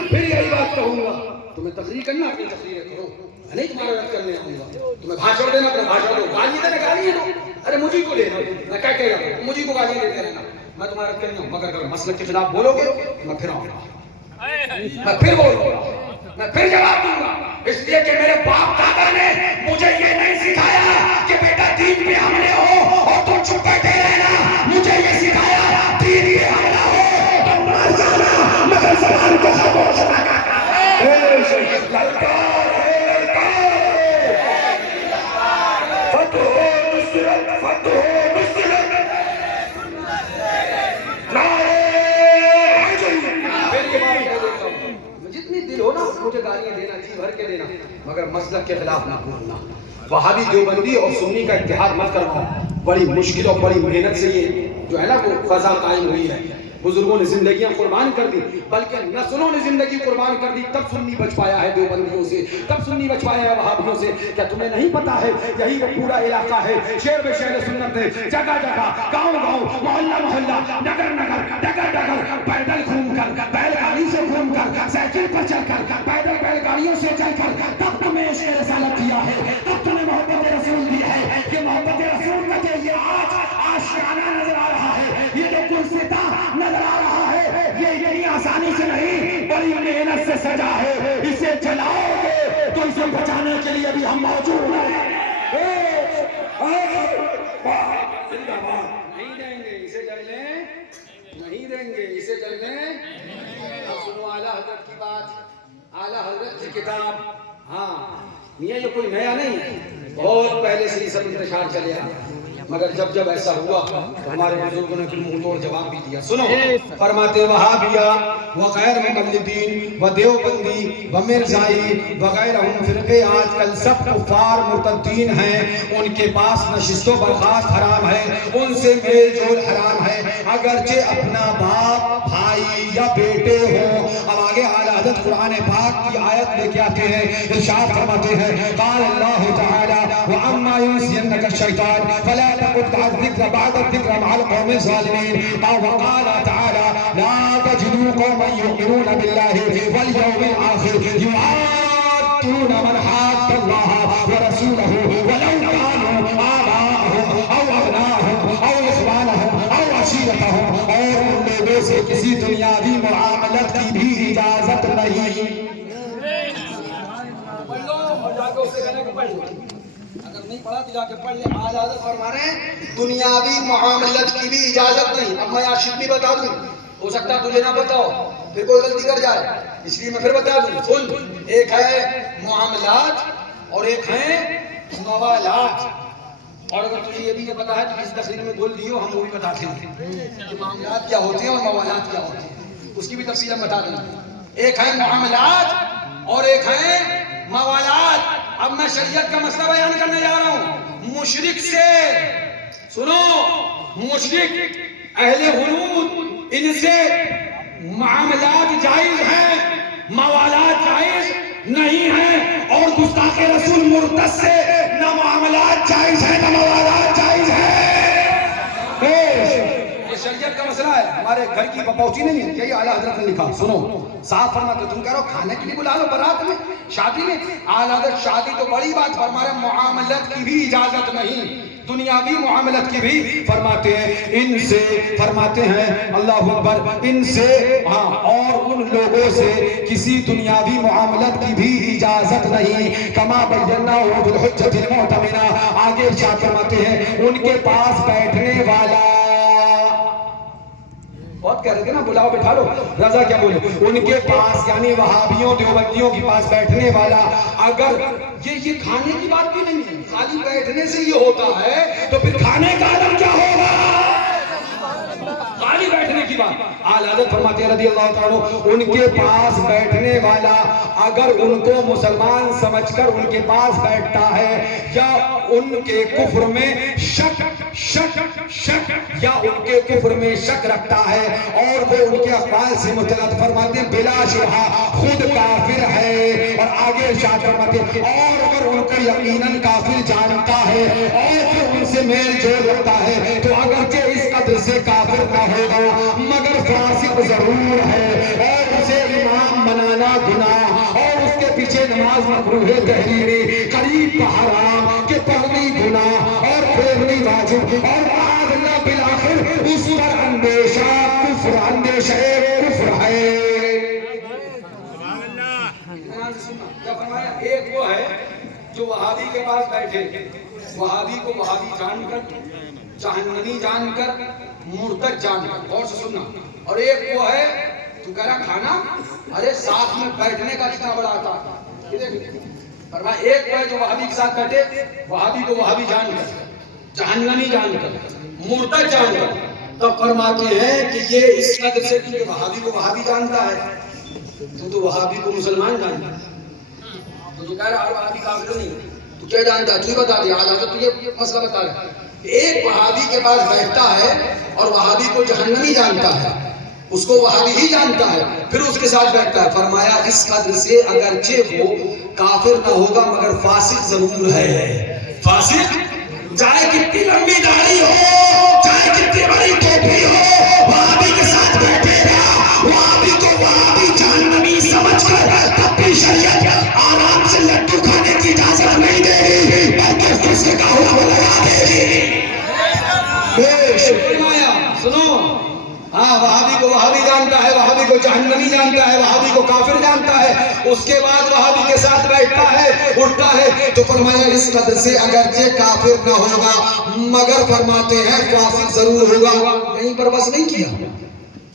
پھر یہی بات کہوں گا، تمہیں تقریر کرنا اپنی تقریر کرو، میں نہیں تمہارا رد کرنے آؤں گا، تمہیں بھاشڑ دینا اپنا بھاشڑ دو، گالی دینا گالی دو، ارے مجھے کو لینا، میں کیا کہہ رہا ہوں، مجھے کو گالی دیتے رہنا، میں تمہارا رد کرنے آؤں، مگر اگر مسلک کے خلاف بولو گے میں پھر آؤں گا، میں پھر بولوں گا، میں پھر جواب دوں گا، اس لیے کہ میرے باپ دادا نے مجھے یہ نہیں سکھایا کہ بیٹا دین پہ حملے ہو اور تم چپ بیٹھے رہنا، مجھے یہ سکھایا دین پہ حملہ ہو تو مر جانا مگر زبان کو خاموش رکھنا۔ للکار ہے للکار، فتح و نصرت، فتح و نصرت، جتنی دل ہو نا مجھے گالیاں دینا، جی بھر کے دینا، مگر مسلک کے خلاف نہ بولنا، وہابی دیوبندی اور سنی کا اتحاد مت کرنا، بڑی مشکل اور بڑی محنت سے یہ جو ہے نا وہ فضا قائم ہوئی ہے، بزرگوں نے زندگیاں قربان کر دی، بلکہ نسلوں نے زندگی قربان کر دی، تب سنی بچ پایا ہے دیوبندیوں سے، تب سنی بچ پایا ہے وہابیوں سے۔ کیا تمہیں نہیں پتا ہے یہی وہ پورا علاقہ ہے شیر بے شیر سنت ہے، جگہ جگہ، گاؤں گاؤں، محلہ محلہ، نگر نگر، ڈگر ڈگر، پیدل گھوم کر، بیل گاڑی سے گھوم کر، سائیکل پر چل کر، پیدل بیل گاڑیوں سے چل کر، تب تمہیں اس نے رسالت دیا ہے، تب تمہیں محبت رسول دی ہے، یہ محبت رسول کا جو یہ آج آشیانہ نظر آ رہا ہے، یہ جو گلستہ نظر آ رہا ہے، یہ اتنی آسانی سے نہیں، بڑی محنت سے سجا ہے، اسے جلاؤ گے تو اسے بچانے کے لیے بھی ہم موجود ہیں۔ نہیں دیں گے اسے جلنے، نہیں دیں گے اسے جلنے۔ اب سنو اعلیٰ حضرت کی بات، اعلیٰ حضرت کی کتاب، ہاں میاں یہ کوئی نیا نہیں، بہت پہلے سے یہ سب انتشار چلے آ، مگر جب جب ایسا ہوا تو ہمارے بزرگوں نے پھر منہ توڑ جواب بھی دیا۔ سنو، فرماتے وہابیہ و غیر مقلدین و دیوبندی و مرزائی وغیرہم فرقے آج کل سب کفار مرتدین ہیں، ان کے پاس نشست و برخاست حرام ہے، ان سے میل جول حرام ہے، اگرچہ اپنا باپ، بھائی یا بیٹے ہوں۔ اب آگے اعلیٰ حضرت قرآن پاک کی آیت لے کے آتے ہیں، ارشاد فرماتے ہیں قال اللہ تعالی وَأَمَّا يُنْسِيَنَّكَ الشَّيْطَانُ فَلَا تَقُعُدْ بَعْدَ الذِّكْرِ مَعَ الْقَوْمِ الظَّالِمِينَ۔ وقال تعالی لا تجدوا قوما يؤمنون بالله واليوم الآخر يوادون من حاد الله ورسوله ولو كانوا آباءهم أو أبناءهم أو إخوانهم أو عشيرتهم، اور ان لوگوں سے کسی دنیاوی معاملت کی بھی اجازت نہیں۔ اگر نہیں پڑھا تو جا کے پڑھ لے، اعلیٰ حضرت فرما رہے ہیں دنیاوی معاملت کی بھی اجازت نہیں۔ اب میں عاشق بھی بتا دوں، ہو سکتا تجھے نہ بتاؤ پھر کوئی غلطی کر جائے، اس لیے میں پھر بتا دوں۔ سن، ایک ہے معاملات اور ایک ہے موالات، اور اگر تجھے یہ بھی نہیں پتا ہے تو کسی تفسیر میں بول دیو، ہم وہ بھی بتاتے ہیں کہ معاملات کیا ہوتے ہیں اور موالات کیا ہوتے ہیں، اس کی بھی تفصیل ہم بتا دیں۔ ایک ہے معاملات اور ایک ہے موالات۔ اب میں شریعت کا مسئلہ بیان کرنے جا رہا ہوں۔ مشرک سے سنو، مشرک اہل حدود ان سے معاملات جائز ہیں، موالات جائز نہیں ہیں، اور گستاخ رسول مرتد سے نہ معاملات جائز ہیں نہ موالات جائز ہیں۔ یہ شریعت کا مسئلہ ہے، ہمارے گھر کی پپوچی نہیں ہے، یہی اعلیٰ حضرت نے لکھا۔ سنو، صاف فرماتے، تم کہہ رہو کھانے کے لیے بلا لو بارات میں، شادی میں، اعلیٰ حضرت شادی تو بڑی بات فرما رہے، معاملت کی بھی اجازت نہیں، دنیاوی معاملت کی بھی فرماتے ہیں۔ ان سے فرماتے ہیں اللہ اکبر، ان سے ہاں اور ان لوگوں سے کسی دنیاوی معاملت کی بھی اجازت نہیں۔ کما بینا فی الحجۃ المعتمنہ، آگے ارشاد فرماتے ہیں ان کے پاس بیٹھنے والا، بہت کہہ رہے تھے نا بلاؤ بٹھا لو، رضا کیا بولے، ان کے پاس یعنی وہابیوں دیوبندیوں کے پاس بیٹھنے والا، اگر یہ کھانے کی بات بھی نہیں ہے، خالی بیٹھنے سے یہ ہوتا ہے تو پھر کھانے کا عالم کیا ہوگا؟ خالی بیٹھنے کی بات۔ اعلیٰ حضرت فرماتے ہیں رضی اللہ تعالیٰ ان کے پاس بیٹھنے والا اگر ان کو مسلمان سمجھ کر ان کے پاس بیٹھتا ہے یا ان کے کفر میں شک یا ان کے کفر میں شک رکھتا ہے اور وہ ان کے اقوال سے مطلع، فرماتے ہیں بلا شبہ خود کافر ہے۔ اور آگے ارشاد فرماتے ہیں اور اگر ان کو یقیناً کافر جانتا ہے اور پھر ان سے میل جول رکھتا ہے تو اگرچہ اس قدر سے کافر نہ ہوگا مگر فاسق ضرور ہے، اور اسے پیچھے نماز مکروہ تحریری، قریب حرام کہ پڑھنی گناہ اور پھیرنی واجب، اور معاذ اللہ بالآخر اس پر اندیشہ کفر، اندیشہ کفر ہے۔ کیا فرمایا؟ ایک وہ ہے جو وہابی کے پاس بیٹھے، وہابی کو وہابی جان کر، جہنمی جان کر، مرتد جان کر، غور سے سننا، اور ایک وہ ہے تو کہہ رہا کھانا، ارے ساتھ میں بیٹھنے کا کتنا بڑا آتا ہے۔ فرمایا ایک وہ ہے جو وہابی کے ساتھ بیٹھے، وہابی کو وہابی جان کر، جہنمی جان کر، مرتد جان کر، تب فرماتے ہیں کہ یہ اس قدر سے کہ وہابی کو وہابی جانتا ہے، تو وہابی کو مسلمان جانتا ہے، تو کہہ رہا وہابی کافر نہیں، تو کیا جانتا ہے؟ تو بتا دیا حضرت، تو یہ مسئلہ بتا رہا ہے۔ ایک وہابی کے پاس بیٹھتا ہے اور وہابی کو جہنمی جانتا ہے، اس کو وہابی ہی جانتا ہے، پھر اس کے ساتھ بیٹھتا ہے۔ فرمایا اس قدر سے اگرچہ وہ کافر نہ ہوگا مگر فاسق ضرور ہے۔ فاسق چاہے کتنی لمبی داڑھی ہو، چاہے کتنی بڑی ٹوپی ہو، وہابی کے ساتھ بیٹھے گا، وہابی کو وہابی جہنمی سمجھ کر تب بھی شریعت آرام سے لڈو کھانے کی اجازت نہیں دے گی، بلکہ فسق کا حکم لگا دے گی۔ سنو، ہاں وہابی کو وہابی جانتا ہے، وہابی کو جہنمی جانتا ہے، وہابی کو کافر جانتا ہے، اس کے بعد وہابی کے ساتھ بیٹھتا ہے، اٹھتا ہے، تو فرمایا اس قدر سے اگرچہ کافر نہ ہوگا مگر فرماتے ہیں فاسق ضرور ہوگا۔ کہیں پر بس نہیں کیا،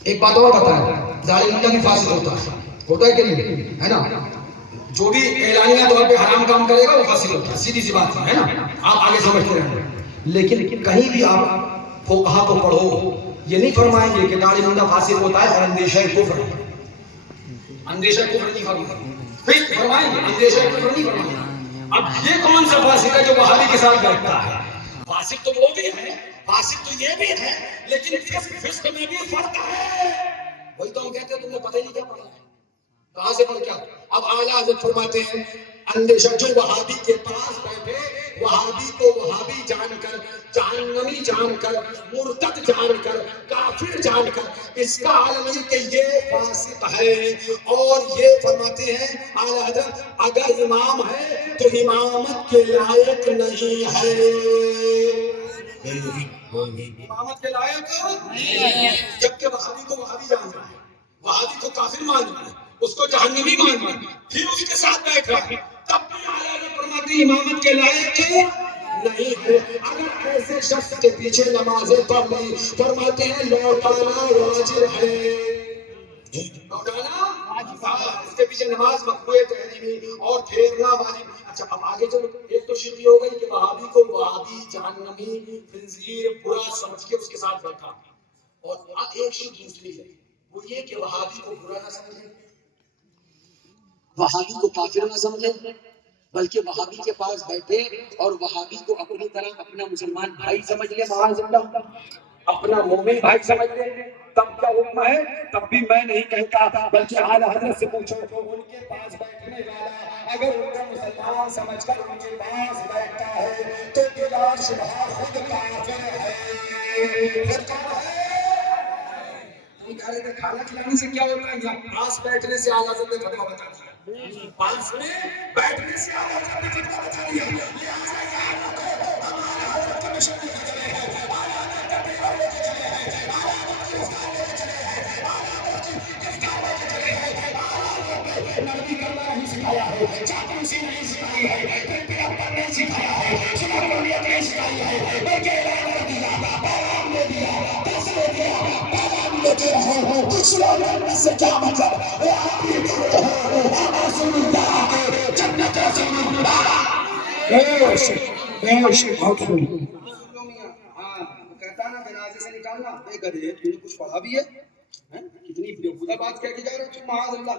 ایک بات اور بتائیں، داڑھی منڈا بھی فاسق ہوتا ہے کہ نہیں؟ ہے نا؟ جو بھی اعلانیہ طور پہ حرام کام کرے گا وہ فاسق ہوتا ہے، سیدھی سی بات ہے نا؟ آپ آگے سمجھتے رہیں۔ لیکن کہیں بھی آپ فقہا کو پڑھو، یہ نہیں فرمائیں گے کہ داڑھی منڈا فاسق ہوتا ہے اور اندیشہ کفر ہے۔ اندیشہ کفر نہیں فرمائیں، پھر فرمائیں گے اندیشہ کفر نہیں فرمائیں۔ اب یہ کون سا فاسق ہے جو وہابی کے ساتھ بیٹھتا ہے؟ فاسق تو وہ بھی ہے، فاسق تو یہ بھی ہے، لیکن فسق میں بھی فرق ہے۔ وہی تو ہم کہتے ہیں تم نے پتہ ہی نہیں کیا پڑھا ہے، کہاں سے پڑھ کیا؟ اب اعلیٰ حضرت فرماتے ہیں اندیشہ جو وہابی کے پاس بیٹھے، وہابی کو وہابی جان کر، جہنمی جان کر، مرتد جان کر، کافر جان کر، اس کا عالم یہ کہ یہ فاسق ہے۔ اور یہ فرماتے ہیں اعلیٰ حضرت اگر امام ہے تو امامت کے لائق نہیں ہے، امامت کے لائق نہیں ہے، جبکہ وہابی کو وہابی جان رہا ہے، وہابی کو کافر مان رہا ہے، اس کو جہنمی مان رہا ہے، پھر اس کے ساتھ بیٹھ رہا ہے، تب بھی اعلیٰ حضرت فرماتے ہیں امامت کے لائق نہیں ہے۔ اگر ایسے شخص کے پیچھے نمازیں پڑھ لی، فرماتے ہیں لوٹانا واجب ہے، لوٹانا واجب ہے، اس کے پیچھے نماز مقبول تحریمی اور پھیرنا واجب۔ اچھا اب آگے چلو، ایک تو شرک ہو گئی کہ وہابی کو وہابی جہنمی خنزیر برا سمجھ کے اس کے ساتھ بیٹھا، اور اب ایک شرک دوسری ہے، وہ یہ کہ وہابی کو برا نہ سمجھے، وہابی کو کافر نہ سمجھے، بلکہ وہابی کے پاس بیٹھے اور وہابی کو اپنی طرح اپنا مسلمان بھائی سمجھ لے، معاذ اللہ اپنا مومن بھائی سمجھ لے، تب کیا حکم ہے؟ تب بھی میں نہیں کہتا، بلکہ اعلیٰ حضرت سے پوچھو ان کے پاس بیٹھنے والا اگر ان کا مسلمان سمجھ کر ان کے پاس بیٹھتا ہے تو بلا شبہ خود کافر ہے۔ پھر کہا ہے کہہ رہے تھے کھانا کھلانے سے کیا ہوتا ہے؟ یا پاس بیٹھنے سے اعلیٰ حضرت نے فتویٰ بتا دیا، پاس میں بیٹھنے سے اعلیٰ حضرت نے فتویٰ بتا دیا، لہٰذا یاد رکھو ہم اعلیٰ حضرت کے مشن میں چلے ہیں، اعلیٰ حضرت کے پیغام میں چلے ہیں، اعلیٰ حضرت کے اسلام میں چلے ہیں، اعلیٰ حضرت کے اسلام میں چلے ہیں، اعلیٰ حضرت نے نرمی کرنا نہیں سکھایا ہے، چاپلوسی نہیں سکھائی ہے، پھر پیغمبر نہیں سکھایا ہے، سنت نہیں سکھائی ہے، بلکہ اعلان کر دیا، پیغام دے دیا، دس دے دیا، پیغام دیتے رہے، کچھ لوگوں سے کیا مطلب ہے؟ آپ یہ کہتے ہیں رسول اللہ کے جنت رسول اللہ، بہت خوب۔ ہاں وہ کہتا نا جنازے سے نکالنا، بے گدھے تو نے کچھ پڑھا بھی ہے، کتنی بےہودہ بات کہہ کے جا رہے ہو تم، معاذ اللہ،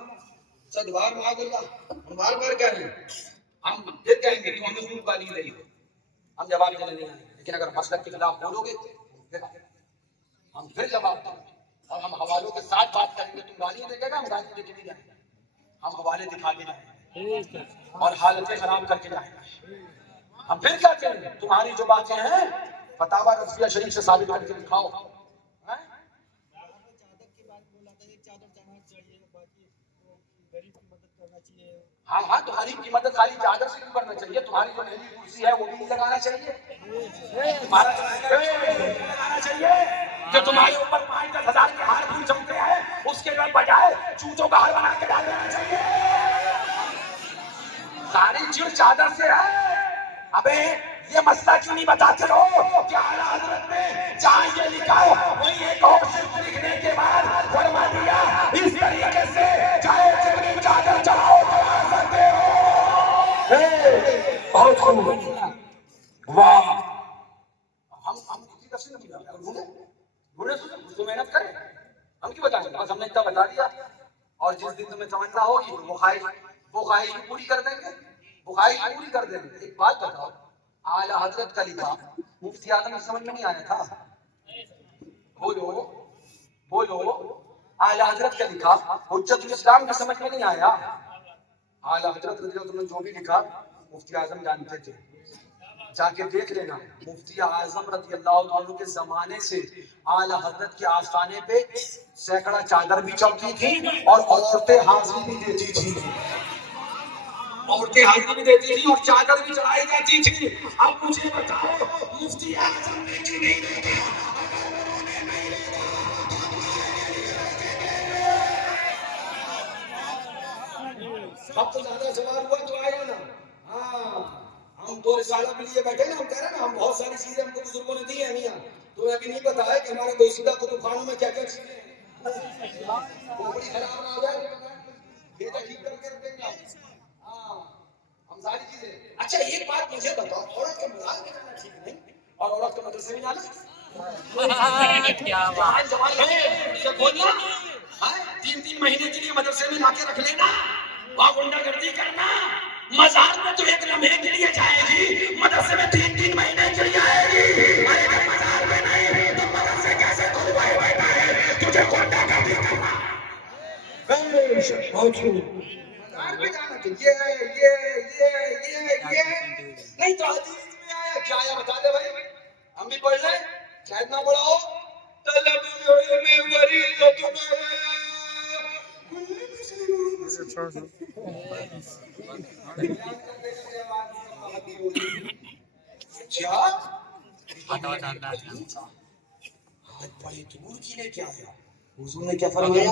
صد بار معاذ اللہ، ہم بار بار کہہ رہے ہیں، ہم پھر کہیں گے تو ہمیں خوب گالی دے ہو، ہم جواب دینے نہیں آئیں، لیکن اگر مسلک کے خلاف بولو گے ہم پھر جواب دیں گے، اور ہم حوالوں کے ساتھ بات کریں گے، تم گالی دے گا ہم گالی دے کے نہیں جائیں گے، ہم حوالے دکھا کے جائیں گے اور حالتیں خراب کر کے جائیں گے۔ ہم پھر کیا کریں گے؟ تمہاری جو باتیں ہیں فتاوی رضویہ شریف سے ثابت کر کے دکھاؤ۔ ہاں ہاں، تو غریب کی مدد خالی چادر سے نہیں کرنا چاہیے، تمہاری جو مہنگی کرسی ہے وہ بھی نہیں لگانا چاہیے، تمہارا جو لگانا چاہیے جو تمہارے اوپر 5-10 ہزار کے ہار پھول چمکتے ہیں اس کے بجائے چوچوں کا ہار بنا کے ڈال دینا چاہیے. ساری چیز چادر سے ہے. ابے یہ مسئلہ کیوں نہیں بتاتے ہو کہ اعلیٰ حضرت نے جہاں یہ لکھا وہی ایک اور صرف لکھنے کے بعد فرما دیا اس طریقے سے چاہے جتنی چادر چڑھاؤ چڑھا سکتے ہو. بہت خوب، واہ. ہم کسی تفصیل نہیں جانتے، ڈھونڈے اس کو محنت کریں. ہم کیوں بتائیں گے؟ بس ہم نے اتنا بتا دیا، اور جس دن تمہیں تمنا ہوگی وہ خواہش پوری کر دیں گے، وہ خواہش پوری کر دیں گے. ایک بات بتاؤ، اعلیٰ حضرت کا لکھا مفتی اعظم کی سمجھ میں نہیں آیا تھا؟ بولو اعلیٰ حضرت کا لکھا حجت الاسلام کی سمجھ میں نہیں آیا؟ اعلیٰ حضرت رضی اللہ عنہ جو بھی لکھا مفتی اعظم جانتے تھے. جا کے دیکھ لینا، مفتی اعظم رضی اللہ عنہ کے زمانے سے اعلیٰ حضرت کے آستانے پہ سینکڑا چادر بھی چڑھتی تھی اور عورتیں حاضری بھی دیتی تھی، عورتیں حاضری بھی دیتی تھی اور چادر بھی چڑھائی جاتی تھی. اب مجھے بتاؤ مفتی اعظم نے کیوں نہیں دیکھا؟ اب تو زیادہ سوال ہوا تو آیا نا. ہاں، ہم 2 رسالہ کے لیے بیٹھے نا، ہم کہہ رہے ہیں نا ہم بہت ساری چیزیں ہم کو بزرگوں نے دی ہیں میاں، تو ابھی نہیں پتا ہے کہ ہمارے گوشیدہ کتب خانوں میں کیا کیا چیزیں ہیں. وہ بڑی خراب نہ ہو جائے یہ تو ٹھیک کر کے رکھیں گے. ہاں، ہم ساری چیزیں. اچھا ایک بات مجھے بتاؤ، عورت کا مزاج میں جانا ٹھیک نہیں اور عورت کے مدرسے میں جانا کیا بولنا 3 مہینے کے لیے مدرسے میں لا کے رکھ لینا، وہاں غنڈہ گردی کرنا. مزار میں تو 1 لمحے کے لیے جائے گی، مدرسے میں 3 مہینے کے لیے آئے گی. مزار میں نہیں تو مدرسے کیسے کھلوائے بیٹھا ہے تجھے غنڈہ گردی کرنا. مزار میں جانا چاہیے یہ نہیں تو حدیث میں آیا کیا آیا بتا دے بھائی، ہم بھی پڑھ لیں شاید نہ پڑھا ہو. طلب العلم وریضۃ بڑے دور کی لے کے آیا. حضور نے کیا فرمایا؟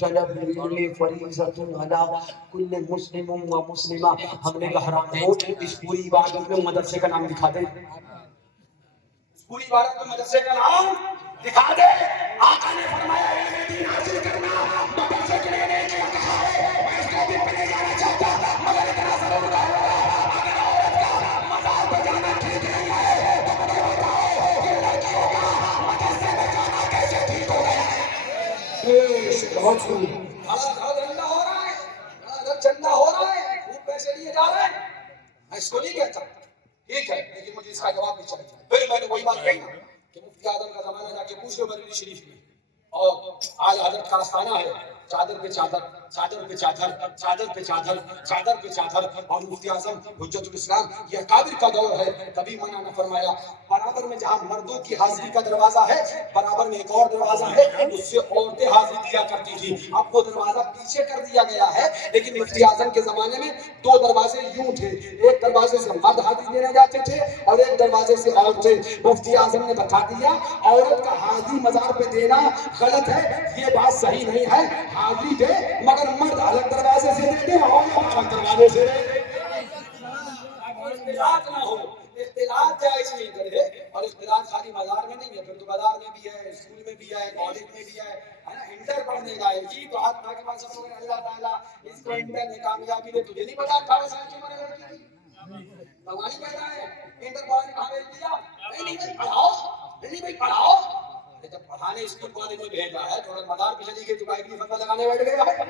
طلب العلم فریضۃ علی کل مسلم و مسلمہ. ہم نے کہا حرام ہو اس پوری عبادت میں مدرسے کا نام دکھا دیں، اس پوری عبادت میں مدرسے کا نام دکھا دے. آقا نے فرمایا علم دین حاصل کرنا مدرسے کے لیے نہیں کیا کہا ہے. میں اس کو بھی پڑھنے جانا چاہتا مگر اتنا ضرور ہے اگر عورت کا مزار پہ جانا ٹھیک نہیں ہے تو مجھے بتاؤ کہ لڑکیوں کا مدرسے میں جانا کیسے ٹھیک ہو گیا ہے. بہت خوب، دھندا ہو رہا ہے، چندہ ہو رہا ہے، خوب پیسے لیے جا رہے ہیں. میں اس کو نہیں کہتا ٹھیک ہے، لیکن مجھے اس کا جواب بھی چاہیے. پھر میں نے وہی بات کہی نا کہ مفتی اعظم کا زمانہ جا کے پوچھ لو بریلی شریف میں، اور اعلیٰ حضرت کا آستانہ ہے، چادر پہ چادر، چادر پہ چادر، چادر پہ چادر، چادر پہ چادر. اور مفتی اعظم حجت الاسلام یہ اکابر کا دور ہے، کبھی منع نہ فرمایا. برابر میں جہاں مردوں کی حاضری کا دروازہ ہے برابر میں ایک اور دروازہ ہے، اس سے عورتیں حاضری دیا کرتی تھی. اب وہ دروازہ پیچھے کر دیا گیا ہے، لیکن مفتی اعظم کے زمانے میں 2 دروازے یوں تھے، ایک دروازے سے مرد حاضری دینے جاتے تھے اور ایک دروازے سے عورتیں. مفتی اعظم نے بتا دیا عورت کا حاضری مزار پہ دینا غلط ہے، یہ بات صحیح نہیں ہے. حاضری دے مگر مرد الگ دروازے سے دے دے اور الگ دروازے سے دے دے. اختلاط نہ ہو، اختلاط جائز نہیں کرے. اور اختلاط خالی مزار میں نہیں ہے، پھر تو بازار میں بھی ہے، اسکول میں بھی ہے، کالج میں بھی ہے نا. انٹر پڑھنے جائے جی تو ہاتھ کے پاس سب لوگ اللہ تعالیٰ اس کو انٹر میں کامیابی دے. تجھے نہیں پتا 18 سال کی عمر لڑکی کی بھگوانی کہتا ہے انٹر پڑھانے کہاں بھیج دیا؟ نہیں بھائی پڑھاؤ، نہیں بھائی پڑھاؤ. جب پڑھانے اسکول کالج میں بھیجا ہے تھوڑا مدار پہ چلی گئی تو بائک بھی فتویٰ لگانے بیٹھ گیا ہے.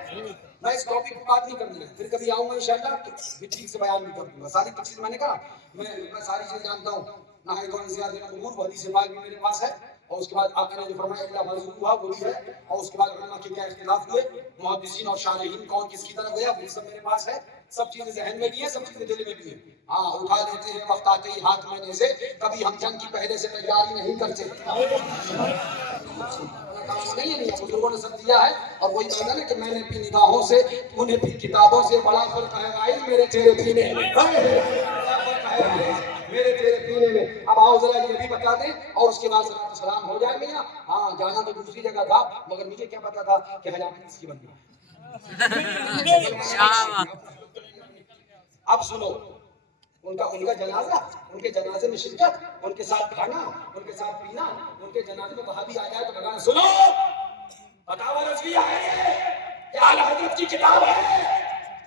میں اس ٹاپک پہ بات نہیں کرنی ہے، پھر کبھی آؤں گا انشاءاللہ تو ٹھیک سے بیان بھی کر دوں گا. ساری چیز میں نے کہا میں ساری چیز جانتا ہوں. نہ کون زیادہ امور حدیث پاک بھی میرے پاس ہے، اور اس کے بعد آقا نے جو فرمایا اللہ منظور ہوا وہ بھی ہے، اور اس کے بعد علماء کے کیا اختلاف ہوئے، محدثین اور شارحین کون کس کی طرف گیا وہ سب میرے پاس ہے. سب چیزیں ذہن میں بھی ہیں، سب چیزیں دل میں بھی ہیں. ہاں اٹھا لیتے ہیں وقت آتے ہی ہاتھ میں سے، کبھی ہم جنگ کی پہلے سے تیاری نہیں کرتے. کام نہیں ہے، بزرگوں نے سب دیا ہے. اور وہی بات ہے نا کہ میں نے اپنی نگاہوں سے انہیں بھی کتابوں سے بڑا فرق ہے غائز میرے چہرے پینے میں، میرے چہرے پینے میں. اب آؤ ذرا یہ بھی بتا دیں اور اس کے بعد سلام ہو جائے گا. ہاں جانا تو دوسری جگہ تھا مگر مجھے کیا پتا تھا کہ حیات کس کی بنی ہے. اب سنو ان کا جنازہ، ان کے جنازے میں شرکت، ان کے ساتھ کھانا، ان کے ساتھ پینا، ان کے جنازے میں وہابی آ جائے تو بگانا. سنو فتاوی رضویہ ہے کہ اعلی حضرت کی کتاب ہے،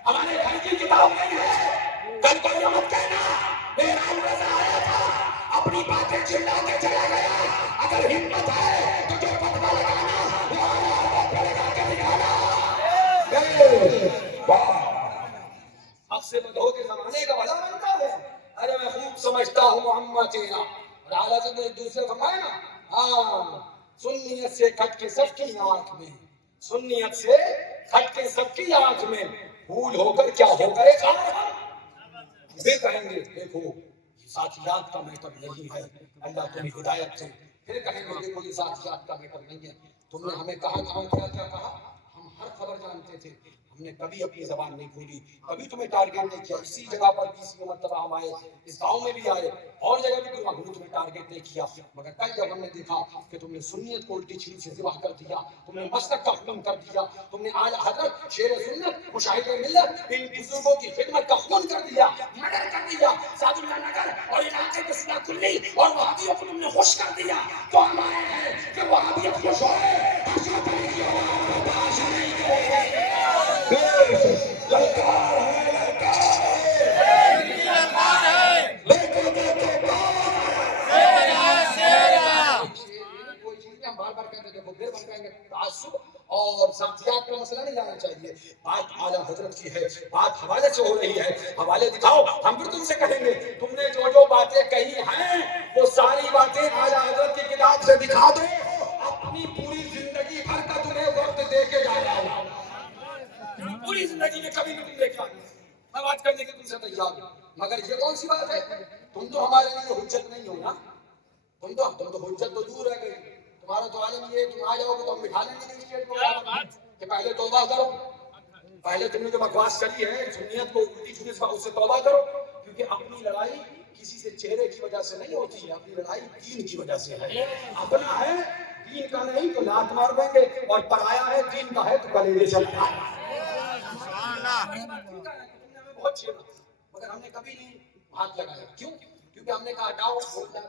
ہمارے گھر کی کتاب نہیں ہے. کل کو یہ مت کہنا میرا رضا آیا تھا اپنی باتیں چلا کے چلا گیا. اگر ہمت ہے تو جو فتویٰ لگانا وہ اعلی حضرت پہ لگا کے دکھانا. اب سے بدہو کے زمانے کا بڑا بنتا ہے. ارے میں خوب سمجھتا ہوں محمد تیرا. اور اعلیٰ حضرت نے ایک دوسرے فرمایا نا، ہاں سنیت سے کھٹ کے سب کی آنکھ میں، سنیت سے کھٹ کے سب کی آنکھ میں بھول ہو کر کیا ہو گئے پھر کہیں گے دیکھو ساتھیات کا میٹر نہیں ہے، اللہ تمہیں ہدایت دے. پھر کہیں گے دیکھو یہ ساتھیات کا میٹر نہیں ہے، تم نے ہمیں کہا کیا کہا. ہم ہر خبر جانتے تھے، ہم نے کبھی اپنی زبان نہیں کھولی، کبھی تمہیں ٹارگیٹ نہیں کیا. اسی جگہ پر 20 مرتبہ ہم آئے، اس گاؤں میں بھی آئے، اور جگہ بھی ہم نے تمہیں ٹارگیٹ نہیں کیا. مگر کل جب ہم نے دیکھا کہ تم نے سنت کو الٹی چھری سے ذبح کر دیا، تم نے مسلک کا حکم کر دیا، تم نے اعلی حضرت شیر سنت مشاہد ملت ان بزرگوں کی خدمت کا خون کر دیا، مرڈر کر دیا، سعد اللہ نگر اور علاقے کے سنا کلی اور وہابیوں کو تم نے خوش کر دیا. تو ہم آئے ہیں کہ وہابیت خوش ہوئے، حضرت علی کی اولاد برداشت نہیں کرے. للکار ہے للکار لیکن کوئی چیز نہیں. ہم بار بار کہتے دیکھو پھر بن جائیں گے. تعصب اور ذاتیات کا مسئلہ نہیں لانا چاہیے. بات اعلیٰ حضرت کی ہے، بات حوالے سے ہو رہی ہے، حوالے دکھاؤ. ہم پھر تم سے کہیں گے تم نے جو باتیں کہی ہیں وہ ساری باتیں اعلیٰ حضرت کی کتاب سے دکھا دو. اپنی پوری زندگی بھر کا تمہیں وقت دے کے جا رہا ہوں، پوری زندگی میں کبھی بھی تم لے کے آئے. میں بات کرنے کے تم سے تیار ہوں. مگر یہ کون سی بات ہے؟ تم تو ہمارے لیے حجت نہیں ہو نا. تم تو حجت تو دور رہ گئی. تمہارا تو عالم یہ تم آ جاؤ گے تو ہم بٹھا لیں گے اسٹیٹ کو کہ پہلے توبہ کرو. پہلے تم نے جو بکواس کری ہے سنیت کو الٹی چھری سے اس سے توبہ کرو. کیونکہ اپنی لڑائی کسی سے چہرے کی وجہ سے نہیں ہوتی ہے، اپنی لڑائی دین کی وجہ سے ہے. اپنا ہے دین کا نہیں تو لات مار دیں گے، اور پرایا ہے دین کا ہے تو کلیجے سے لگا. بہت چھیڑا مگر ہم نے کبھی نہیں ہاتھ لگایا. کیوں؟ کیونکہ ہم نے کہا ہٹاؤ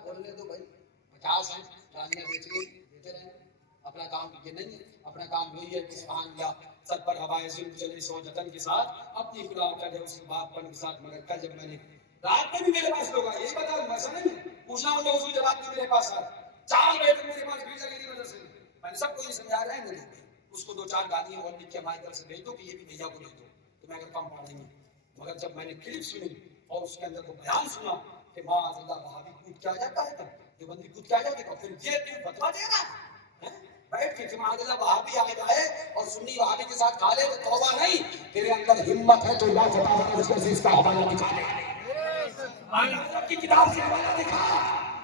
بولنے دو بھائی، 50 ہیں گالیاں دیتے رہیں. اپنا کام یہ نہیں ہے، اپنا کام وہی ہے کہ سبحان اللہ سر پر ہوائے ظلم چلے سو جتن کے ساتھ اپنی خدا کا جب اس بات پن کے ساتھ. مگر کل جب میں نے رات میں بھی میرے پاس لوگ آئے، یہی بتا دوں ایسا نہیں ہے پوچھنا ان لوگوں سے جب رات میں میرے پاس آئے 4 بجے تک میرے پاس بھیڑ لگی کی وجہ سے میں نے سب کو یہ سمجھا رہا ہے نہیں اس کو 2-4 گالیاں اور لکھ کے ہماری طرف سے بھیج دو کہ یہ بھی بھیا کو دے دو تو میں اگر کم پڑ رہی ہوں. مگر جب میں نے کلپ سنی اور اس کے اندر وہ بیان سنا کہ معاذ اللہ وہابی کود کے آ جاتا ہے تب یہ بندی کود کے آ جاتی ہے پھر یہ تم فتویٰ دے رہا ہے بیٹھ کے معاذ اللہ وہابی آ جائے اور سنی وہابی کے ساتھ کھا لے تو توبہ نہیں. تیرے اندر ہمت ہے تو لا فتاوی اس کا حوالہ دکھا دے. حضرت کی کتاب سے حوالہ دکھا.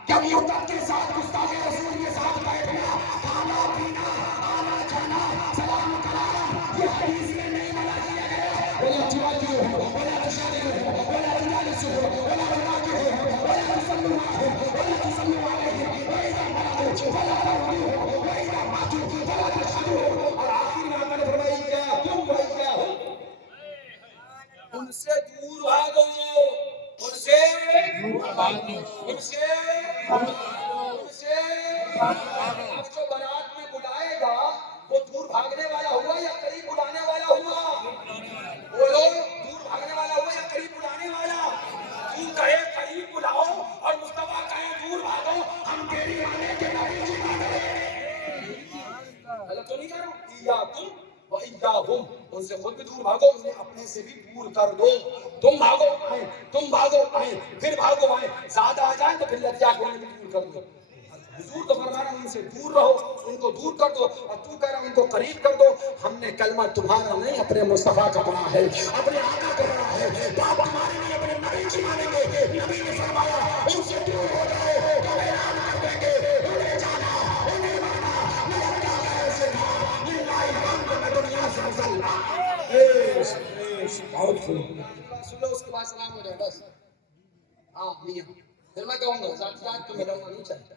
کیا مرتد کے ساتھ گستاخ رسول کے ساتھ بیٹھنا، کھانا پینا، آنا جانا، سلام کرانا یہ حدیث میں نہیں منع کیا گیا. ولا تواجهوا ولا تشاوروا ولا تجالسوا ولا تناكحوا ولا تصلوا معهم ولا تصلوا عليهم واذا مرضوا فلا تدعوهم واذا ماتوا فلا تشهدوهم. اور آخر میں آپ نے فرمایا کیا تم وإياهم ان سے دور بھاگو، ان سے اب جو بارات میں بلائے گا وہ دور بھاگنے والا ہوا یا قریب بلانے والا ہوا؟ بولو دور بھاگنے والا ہوا یا قریب بلانے والا؟ تو کہے قریب بلاؤ اور مصطفیٰ کہے دور بھاگو، ہم تیری آنے کے نبی کی بات کریں. غلط تو نہیں کہہ رہا ہوں؟ ایاکم وإیاہم ان سے خود بھی دور بھاگو، انہیں اپنے سے بھی دور کر دو. تم بھاگو آئیں، تم بھاگو آئیں، پھر بھاگو آئیں، زیادہ آ جائیں تو پھر لجا کو بھی دور کر دو. حضور تو فرما رہا ان سے دور رہو، ان کو دور کر دو، اور تو کہہ رہا ان کو قریب کر دو. ہم نے کلمہ تمہارا نہیں اپنے مصطفیٰ کا پڑھا ہے، اپنے آقا کا پڑھا ہے. بات تمہارے لیے اپنے نبی کی مانیں گے. نبی نے فرمایا ان سے دور ہو جاؤ تو اعلان کر دیں گے انہیں جانا انہیں مانا نہ لگتا ہے بہت خوب سن لو اس کے بعد سلام ہو جائے بس ہاں میاں پھر میں کہوں گا ذاتیات کو ملنا نہیں چاہتا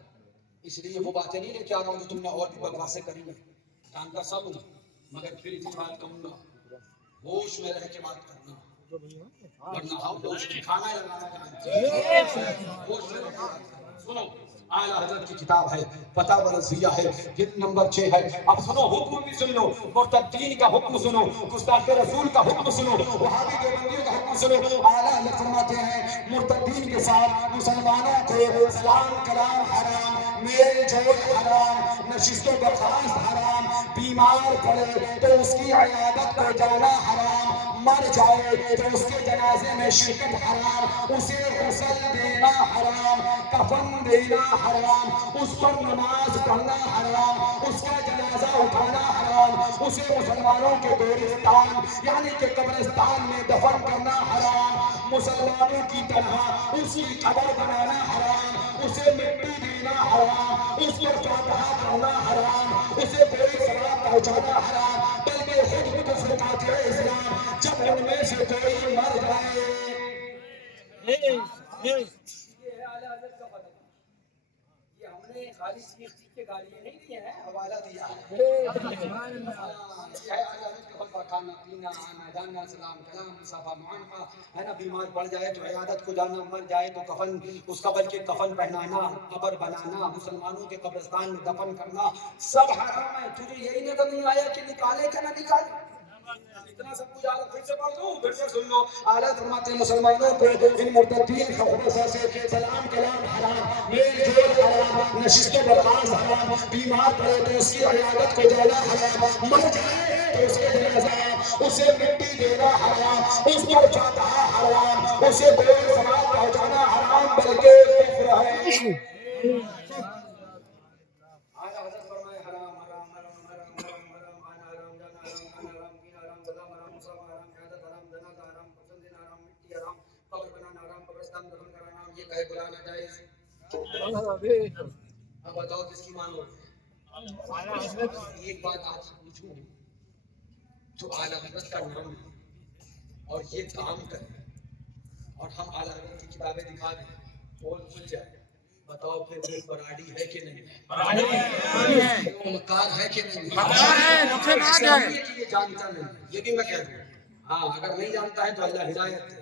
اس لیے وہ باتیں نہیں لے کے آ رہا ہوں جو تم نے اور بھی بکواسیں کری ہیں جانتا سب ہوں مگر پھر اتنی بات کہوں گا ہوش میں رہ کے بات کرنا ورنہ ہم ہوش کی کھانا لگانا جانتے ہوش میں رہ کے بات کرنا سنو اعلیٰ حضرت کی کتاب ہے فتح ورزیہ ہے جلد نمبر 6 ہے اب سنو حکم بھی سن لو مرتدین کا حکم سنو گستاخ رسول کا حکم سنو وہابی دیوبندیوں کا حکم سنو اعلیٰ حضرت فرماتے ہیں مرتدین کے ساتھ مسلمانوں کو سلام کلام حرام میل جول حرام نشست و برخاست حرام بیمار پڑے تو اس کی عیادت کو جانا حرام مر جائے تو اس کے جنازے میں شرکت حرام اسے غسل دینا حرام کفن دینا حرام اس پر نماز پڑھنا حرام اس کا جنازہ اٹھانا حرام اسے مسلمانوں کے گورستان یعنی کہ قبرستان میں دفن کرنا حرام مسلمانوں کی طرح اس کی قبر بنانا حرام اسے مٹی دینا حرام اس پر فاتحہ کرنا حرام اسے کوئی ثواب پہنچانا حرام بلکہ خود کفر قاطع اسلام جب ان میں سے کوئی مر جائے یہ ہم نے خالی سیخ کے گالیاں نہیں دی ہیں حوالہ دیا ہے یہ ہے خطبہ کھانا پینا آنا جانا سلام کلام مصافہ معانقہ ہے نا بیمار پڑ جائے تو عیادت کو جانا مر جائے تو کفن اس قبر کے کفن پہنانا قبر بنانا مسلمانوں کے قبرستان میں دفن کرنا سب حرام ہے تجھے یہی نظر نہیں آیا کہ نکالے کہ نہ نکالے اتنا سب کچھ آلہ پھر سے پڑھ دوں پھر سے سن لو آلہ فرماتے ہیں مسلمانوں کو ان مرتدین خبروں سے سلام کلام حرام میل جول حرام نشست و برخاست حرام بیمار پڑے تو اس کی عیادت کو جانا حرام مر جائے تو اس کے جنازہ اسے مٹی دینا حرام اس پر فاتحہ حرام اسے کوئی ثواب پہنچانا حرام بلکہ کفر ہے آلہ حضرت فرمائے حرام حرام حرام حرام حرام حرام آنا حرام جانا حرام کھانا حرام پینا حرام سلام حرام مصافہ حرام عیادت حرام جنازہ حرام کفن دینا حرام مٹی حرام قبر بنانا حرام قبرستان میں دفن کرانا حرام یہ کہے بلانا جائز اب بتاؤ کس کی مانو ایک بات آپ سے پوچھوں جو اعلیٰ حضرت کا نام ہے اور یہ کام کرے اور ہم اعلیٰ حضرت کی کتابیں دکھا دیں بول کھل جائے بتاؤ پھر وہ براڈی ہے کہ نہیں مکار ہے کہ نہیں یہ جانتا نہیں یہ بھی میں کہہ دوں ہاں اگر نہیں جانتا ہے تو اللہ ہدایت دے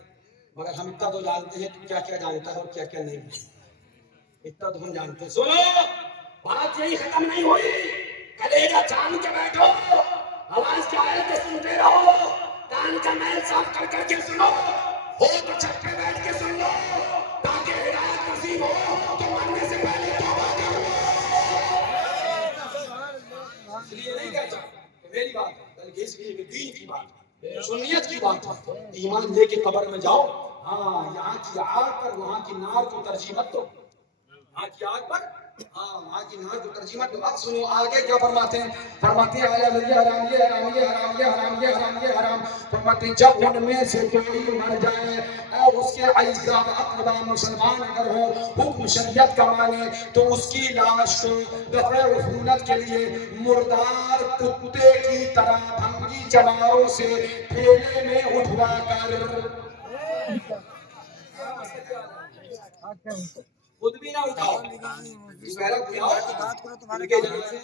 مگر ہم اتنا تو جانتے ہیں کہ کیا کیا جانتا ہے اور کیا کیا نہیں اتنا تو ہم جانتے ہیں سنو بات یہی ختم نہیں ہوئی کلیجہ چاند کے بیٹھو آواز کیا ہے کہ سنتے رہو کان کا میل صاف کر کر کے سنو ہو تو چھت پہ بیٹھ کے سن لو تاکہ ہدایت نصیب ہو تو مرنے سے پہلے توبہ کرو اس لیے نہیں کہتا کہ میری بات ہے بلکہ اس لیے کہ دین کی بات ہے سنیت کی بات ہے ایمان لے کے قبر میں جاؤ ہاں یہاں کی آگ پر وہاں کی نار کو ترجیح مت دو یہاں کی آگ پر ہاں وہاں کی نار کو ترجیح مت دو اب سنو آگے کیا فرماتے ہیں آیا یہ حرام یہ حرام یہ حرام یہ حرام یہ حرام یہ حرام فرماتے ہیں جب ان میں سے کوئی مر جائے اور اس کے اعزاء و اقربا مسلمان اگر ہو حکم شریعت کا مانے تو اس کی لاش کو دفع عفونت کے لیے مردار کتے کی طرح بھنگی چماروں سے پھیلے میں اٹھوا کر خود بھی نہ اٹھاؤ پہلا بلاؤ ان کے جنازے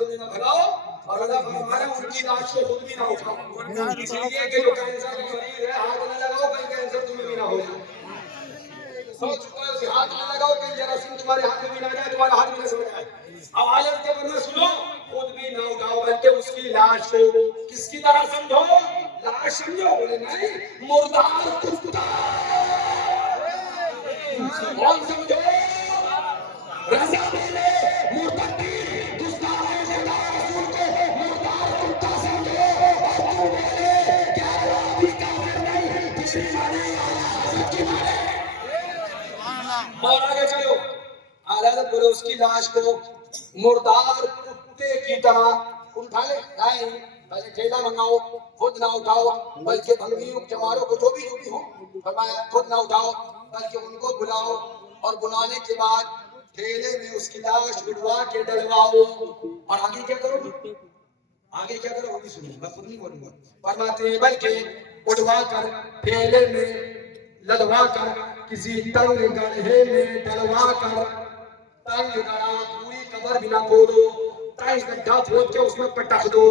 میں نہ بھگاؤ اور اللہ فرمایا ان کی لاش کو خود بھی نہ اٹھاؤ اس لیے کہ جو کینسر کا مریض ہے ہاتھ نہ لگاؤ کہیں کینسر تمہیں بھی نہ ہو جائے سوچ چکا ہے اسے ہاتھ نہ لگاؤ کہیں جراثیم تمہارے ہاتھ میں بھی نہ جائے تمہارا ہاتھ بھی نہ سڑ جائے اب حالت کے بندہ سنو خود بھی نہ اٹھاؤ بلکہ اس کی لاش کو کس کی طرح سمجھو لاش سمجھو بولے نہیں مردار کتا کون سمجھو رضا بولے مرتدین گستاخ خدا رسول کو مردار کتا سمجھو اور تو بولے کیا وہ بھی کافر نہیں تیری مانے حضرت کی مانے اور آگے چلو حضرت بولے اس کی لاش کو مردار کتے کی طرح اٹھا لے نہیں پہلے ٹھیلا منگاؤ خود نہ اٹھاؤ بلکہ بھنگیوں چماروں کو جو بھی ہو فرمایا خود نہ اٹھاؤ بلکہ ان کو بلاؤ اور بلانے کے بعد ٹھیلے میں اس کی لاش بٹوا کے ڈلواؤ اور آگے کیا کرو وہ بھی سنو میں خود نہیں بولوں گا فرماتے ہیں بلکہ اڑوا کر پھیلے میں لدوا کر کسی تنگ گڑھے میں ڈلوا کر تنگ گڑھا پوری قبر بھی نہ کھودو تنگ گڈھا کھود کے اس میں پٹک دو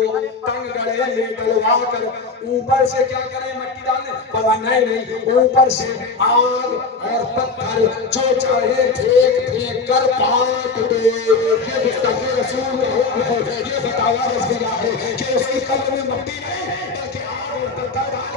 تنگ گڑھے میں ڈلوا کر اوپر سے کیا کریں مٹی ڈالیں بابا نہیں اوپر سے آگ اور پتھر جو چاہے پھینک پھینک کر پاک دو یہ مصطفی رسول کا حکم ہے یہ بتاوا رسولہ ہے کہ اس کی قبر میں مٹی نہیں بلکہ آگ اور پتھر ڈال کر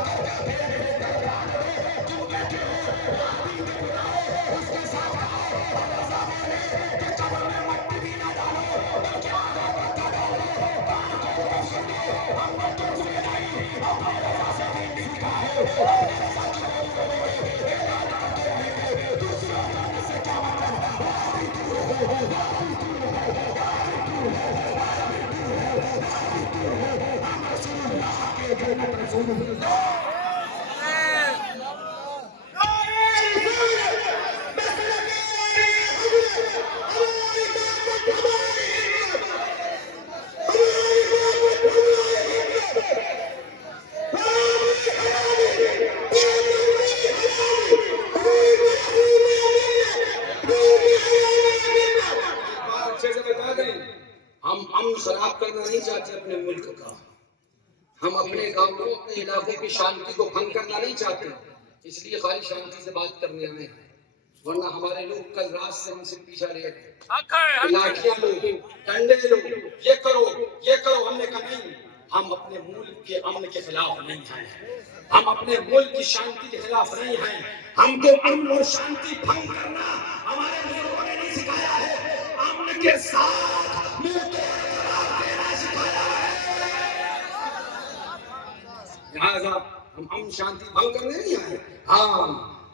ہم خراب کرنا نہیں چاہتے اپنے ملک کا ہم اپنے گاؤں اپنے علاقے کی شانتی کو بھنگ کرنا نہیں چاہتے اس لیے خالی شانتی سے بات کرنے آئے ہیں ورنہ ہمارے لوگ کل رات سے ہم سے پیچھا رہے تھے لاٹھیاں لو ڈنڈے لو یہ کرو ہم نے کہا نہیں ہم اپنے ملک کے امن کے خلاف نہیں ہیں ہم اپنے ملک کی شانتی کے خلاف نہیں ہیں ہم کو امن اور شانتی بھنگ کرنا ہمارے بزرگوں نے نہیں سکھایا ہے امن کے ساتھ منہ توڑ جواب دینا سکھایا ہے لہذا ہم امن شانتی بھنگ کرنے نہیں آئے ہاں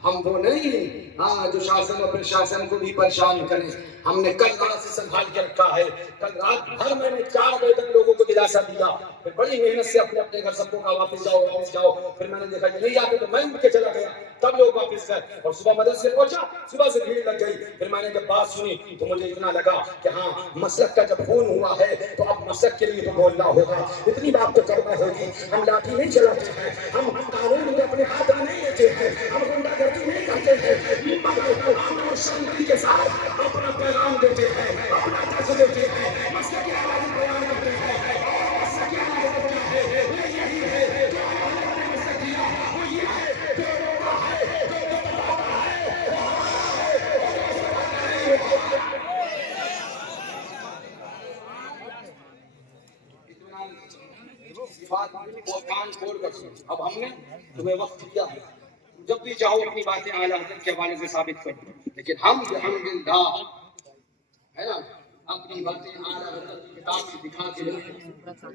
ہم وہ نہیں جو شاسن اور پرشاسن کو بھی پریشان کریں ہم نے کل رات سے سنبھال کے رکھا ہے کل رات بھر میں نے 4 بجے تک لوگوں کو دلاسا دیا پھر بڑی محنت سے اپنے اپنے گھر سب کو کہا واپس جاؤ پھر میں نے دیکھا یہ نہیں آتے تو میں اٹھ کے چلا گیا تب لوگ واپس گئے اور صبح مدرسے پہنچا صبح سے بھیڑ لگ گئی پھر میں نے جب بات سنی تو مجھے اتنا لگا کہ ہاں مسلک کا جب خون ہوا ہے تو اب مسلک کے لیے تو بولنا ہوگا اتنی بات تو کرنا ہوگی ہم لاٹھی نہیں چلاتے ہیں ہم قانون کو اپنے ہاتھ میں نہیں لیتے ہیں ہم غنڈہ گردی نہیں کرتے ہیں ہم شانتی کے ساتھ اپنا پیغام دیتے ہیں اپنا درس دیتے ہیں مسئلہ کی آوازی بیان کرتے ہیں اور مسئلہ کی آوازی دیتے ہیں وہ یہی ہے جو ہمارے نے مسئلہ کیا وہ یہ ہے جو روکا ہے جو بتاتا ہے کان کھول کر سن اب ہم نے تمہیں وقت دیا ہے جب بھی چاہو اپنی باتیں اعلیٰ حضرت کے حوالے سے ثابت کر دو لیکن ہم الحمدللہ ہے نا اپنی باتیں اعلیٰ حضرت کی کتاب سے دکھا کے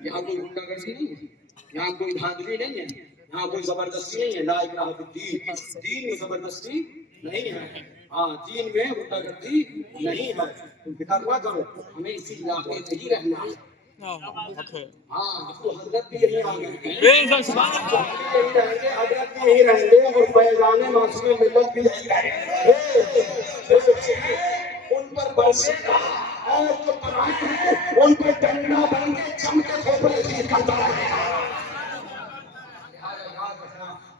یہاں کوئی غنڈہ گردی نہیں ہے یہاں کوئی دھاندلی نہیں ہے یہاں کوئی زبردستی نہیں ہے لا الہ الا اللہ دین میں زبردستی نہیں ہے ہاں دین میں غنڈہ گردی نہیں ہے تم فکر ہوا کرو ہمیں اسی علاقے میں ہی رہنا ہے ہاں تو حضرت بھی یہی آ گئے حضرت بھی یہی رہیں گے اور فیضان معصوم ملت بھی یہی رہیں گے ان پر برسے گا اور جو پرائے ہیں ان پر ڈنڈا بن کے چم کے کھوپڑے چیز کرتا رہے گا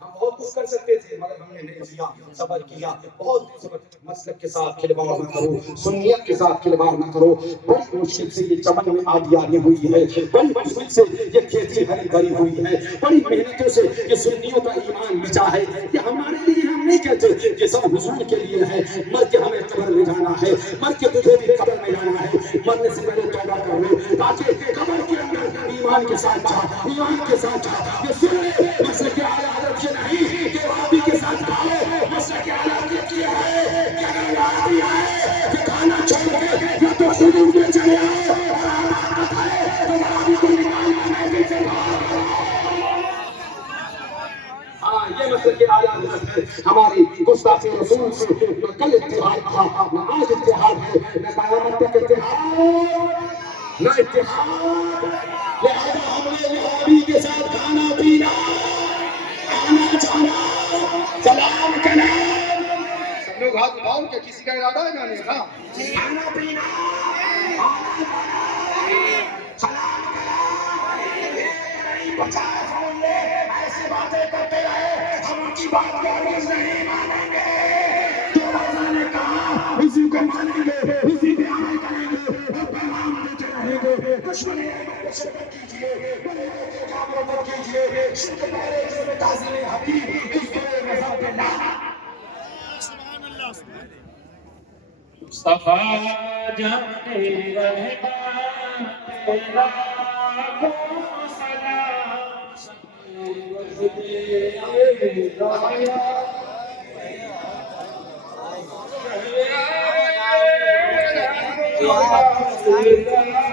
ہم بہت کچھ کر سکتے تھے مگر ہم نے نہیں کیا صبر کیا بہت صبر مسلک کے ساتھ کھلواڑ نہ کرو سنیت کے ساتھ کھلواڑ نہ کرو بڑی مشکل سے یہ چمن میں آبیاری ہوئی ہے بڑی مشکل سے یہ کھیتی ہری بھری ہوئی ہے بڑی محنتوں سے یہ سنیوں کا ایمان بچا ہے یہ ہمارے لیے ہم نہیں کہتے یہ سب حضور کے لیے ہے مر کے ہمیں قبر میں جانا ہے مر کے تجھے بھی قبر میں جانا ہے مرنے سے پہلے توبہ کر لو تاکہ قبر کے اندر ایمان کے ساتھ جا ایمان کے ساتھ جا یہ سن لے مسلک اعلیٰ حضرت سے نہیں کہ وہابی کے ساتھ کھاؤ مسلک اعلیٰ حضرت یہ ہے کہ اگر وہابی آئے کہ کھانا چھوڑ کے یا تو حضور میں چلے آئے اور آپ آئے تو وہابی کو نکال کر میں سے ہاں یہ مسلک اعلیٰ حضرت ہے ہماری گستاخی رسول سے نہ کل اتحاد تھا نہ آج اتحاد ہے نہ قیامت تک اتحاد نہ اتحاد لہذا ہم نے وہابی کے ساتھ کھانا پینا آنا جانا سلام کلام سب لوگ ہاتھ اٹھاؤ کہ کسی کا ارادہ ہے جانے کا کھانا پینا آنا جانا سلام کلام نہیں بچائے سمجھ لے ایسی باتیں کرتے بات کو ہرگز نہیں مانیں گے. جو مولا نے کہا اسی کو مانیں گے, اسی پہ عمل کریں گے اور پیغام دیتے رہیں گے. دشمنی ہے میں شرکت کیجیے, بڑے بڑے کاموں پر کیجیے, شرک پہلے جو میں تعظیم حبیب اس کو مذہب پہ لا. مصطفیٰ جانے رحمان تیرا کو سلام.